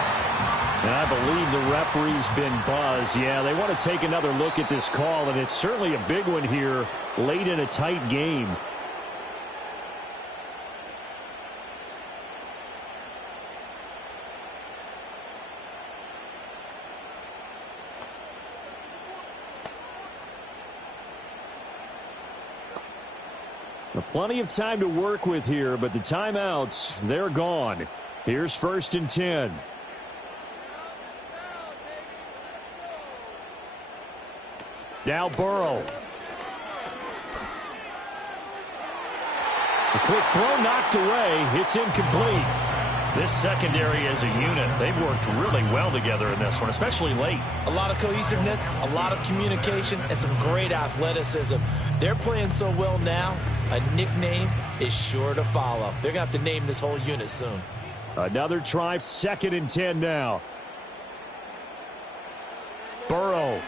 And I believe the referee's been buzzed. Yeah, they want to take another look at this call, and it's certainly a big one here late in a tight game. Plenty of time to work with here, but the timeouts, they're gone. Here's 1st and 10. Now Burrow. A quick throw knocked away. It's incomplete. This secondary as a unit, they've worked really well together in this one, especially late. A lot of cohesiveness, a lot of communication, and some great athleticism. They're playing so well now, a nickname is sure to follow. They're going to have to name this whole unit soon. Another try, 2nd and 10 now. Burrow.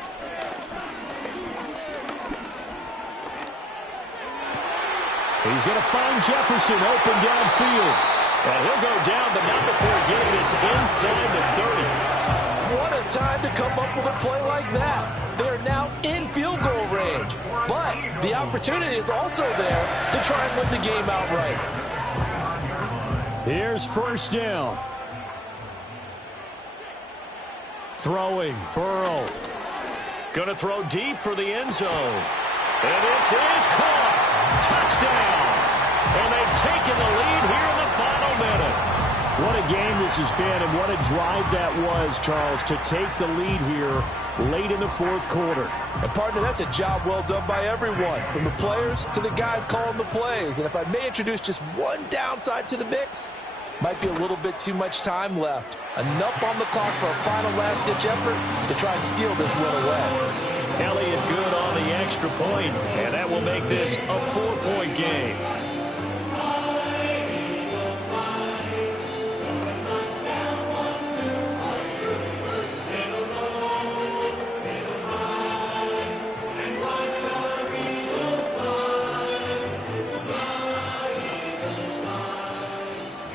He's going to find Jefferson open downfield. And he'll go down, but not before getting this inside the 30. What a time to come up with a play like that. They're now in field goal range. But the opportunity is also there to try and win the game outright. Here's 1st down. Throwing, Burrow. Going to throw deep for the end zone. And this is caught. Touchdown. And they've taken the lead here in the final minute. What a game this has been, and what a drive that was, Charles, to take the lead here late in the 4th quarter. And, partner, that's a job well done by everyone, from the players to the guys calling the plays. And if I may introduce just one downside to the mix, might be a little bit too much time left. Enough on the clock for a final last-ditch effort to try and steal this win away. Elliott good on the extra point, and that will make this a 4-point game.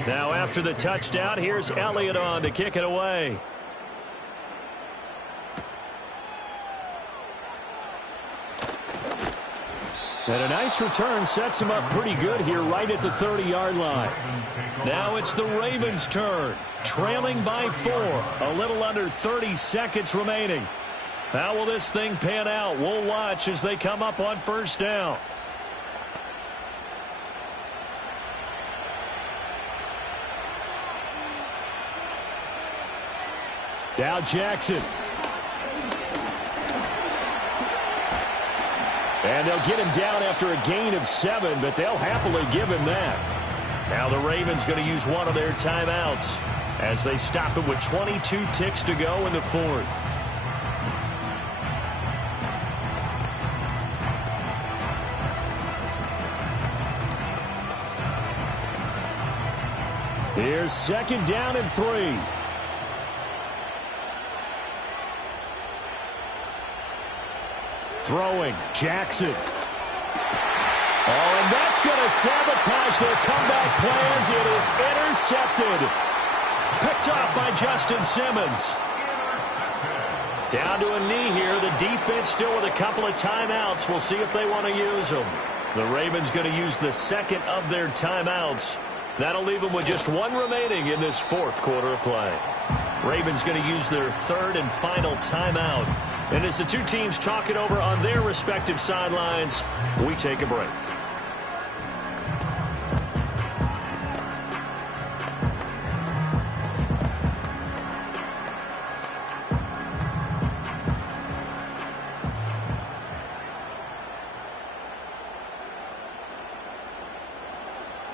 Now after the touchdown, here's Elliott on to kick it away. And a nice return sets him up pretty good here right at the 30-yard line. Now it's the Ravens' turn, trailing by 4. A little under 30 seconds remaining. How will this thing pan out? We'll watch as they come up on 1st down. Now Jackson. And they'll get him down after a gain of 7, but they'll happily give him that. Now the Ravens going to use one of their timeouts as they stop it with 22 ticks to go in the 4th. Here's 2nd down and 3. Throwing, Jackson. Oh, and that's going to sabotage their comeback plans. It is intercepted. Picked off by Justin Simmons. Down to a knee here. The defense still with a couple of timeouts. We'll see if they want to use them. The Ravens going to use the 2nd of their timeouts. That'll leave them with just 1 remaining in this 4th quarter of play. Ravens going to use their 3rd and final timeout. And as the two teams talk it over on their respective sidelines, we take a break.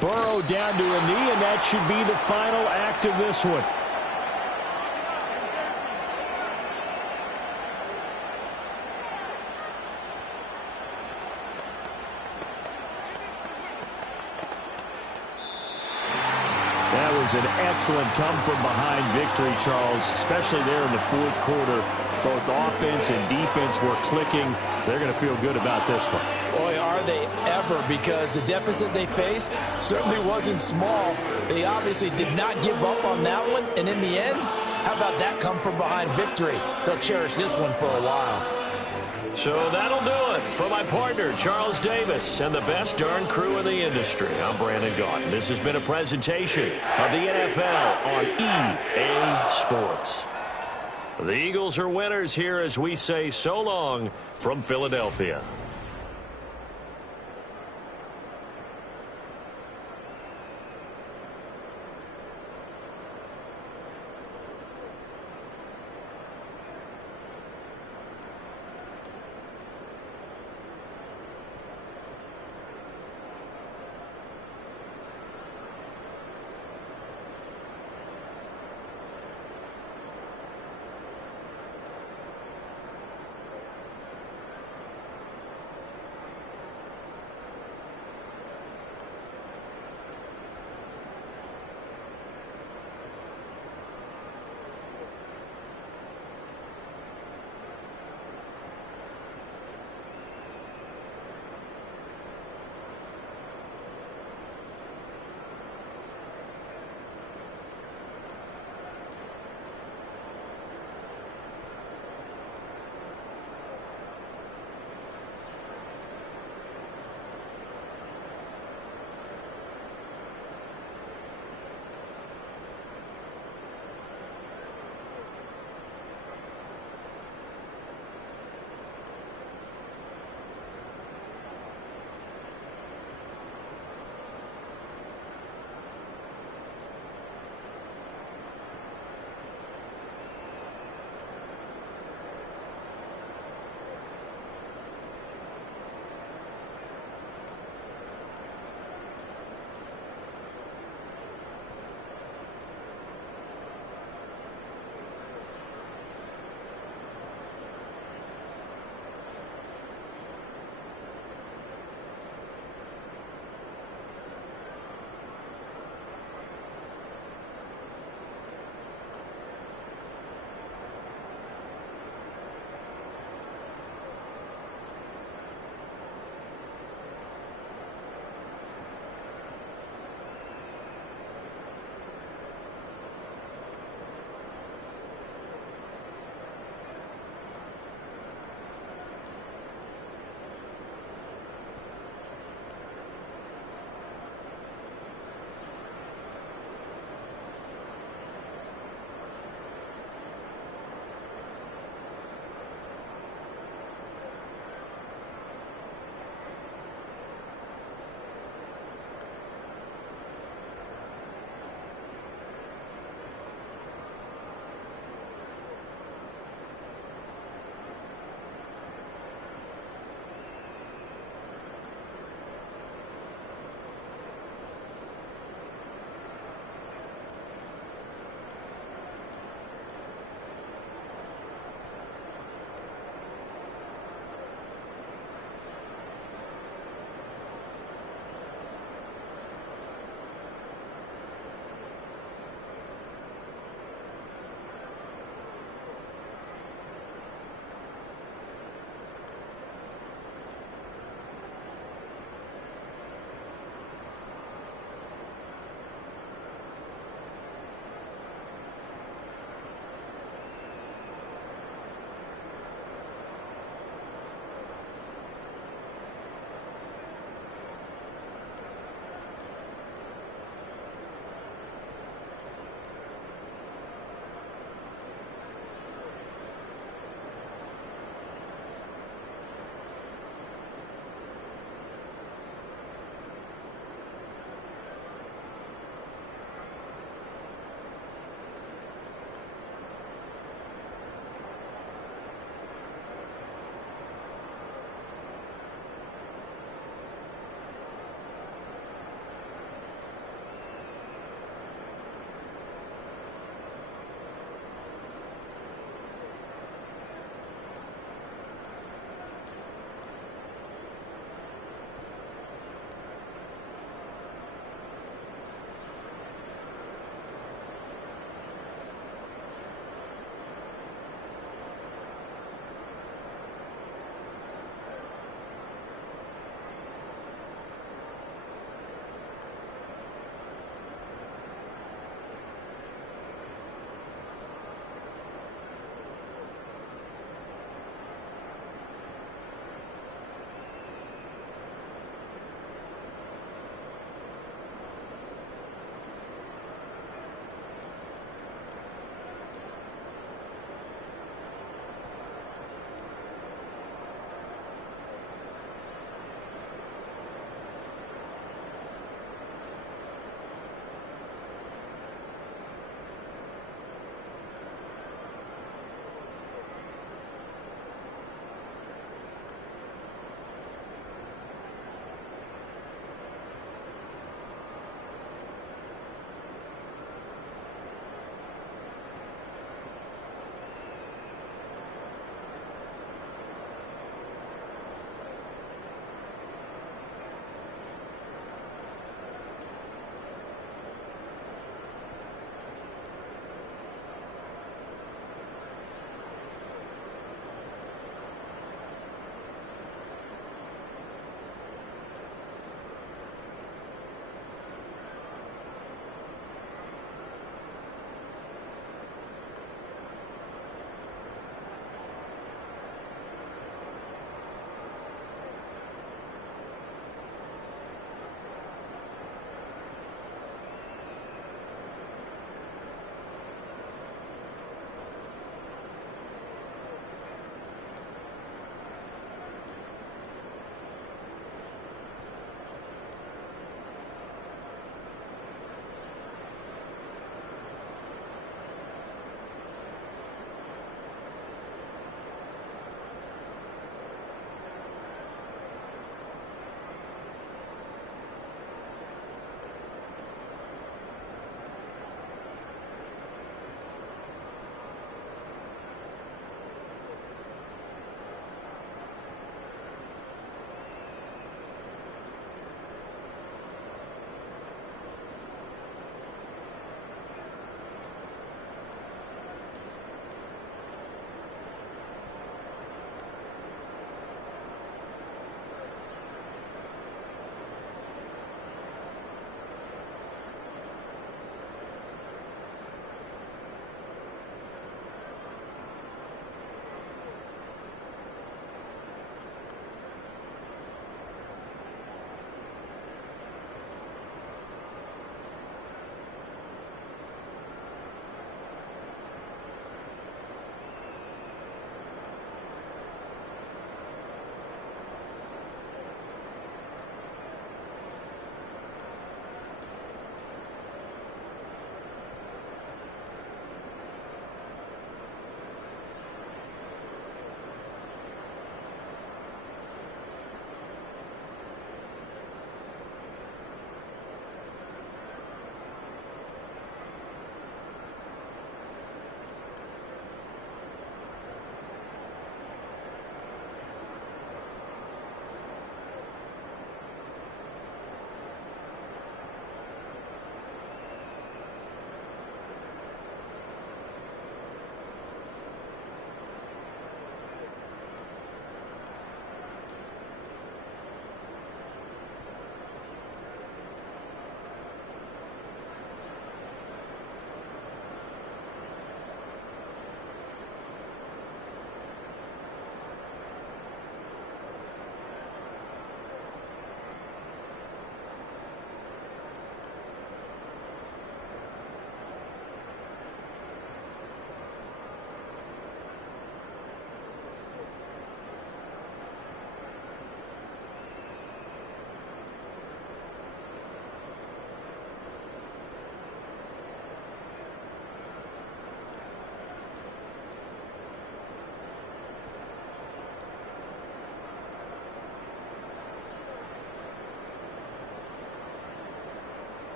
Burrow down to a knee, and that should be the final act of this one. That was an excellent come-from-behind victory, Charles, especially there in the 4th quarter. Both offense and defense were clicking. They're going to feel good about this one. Boy, are they ever, because the deficit they faced certainly wasn't small. They obviously did not give up on that one, and in the end, how about that come-from-behind victory? They'll cherish this one for a while. So that'll do it for my partner, Charles Davis, and the best darn crew in the industry. I'm Brandon Gaudin. This has been a presentation of the NFL on EA Sports. The Eagles are winners here as we say so long from Philadelphia.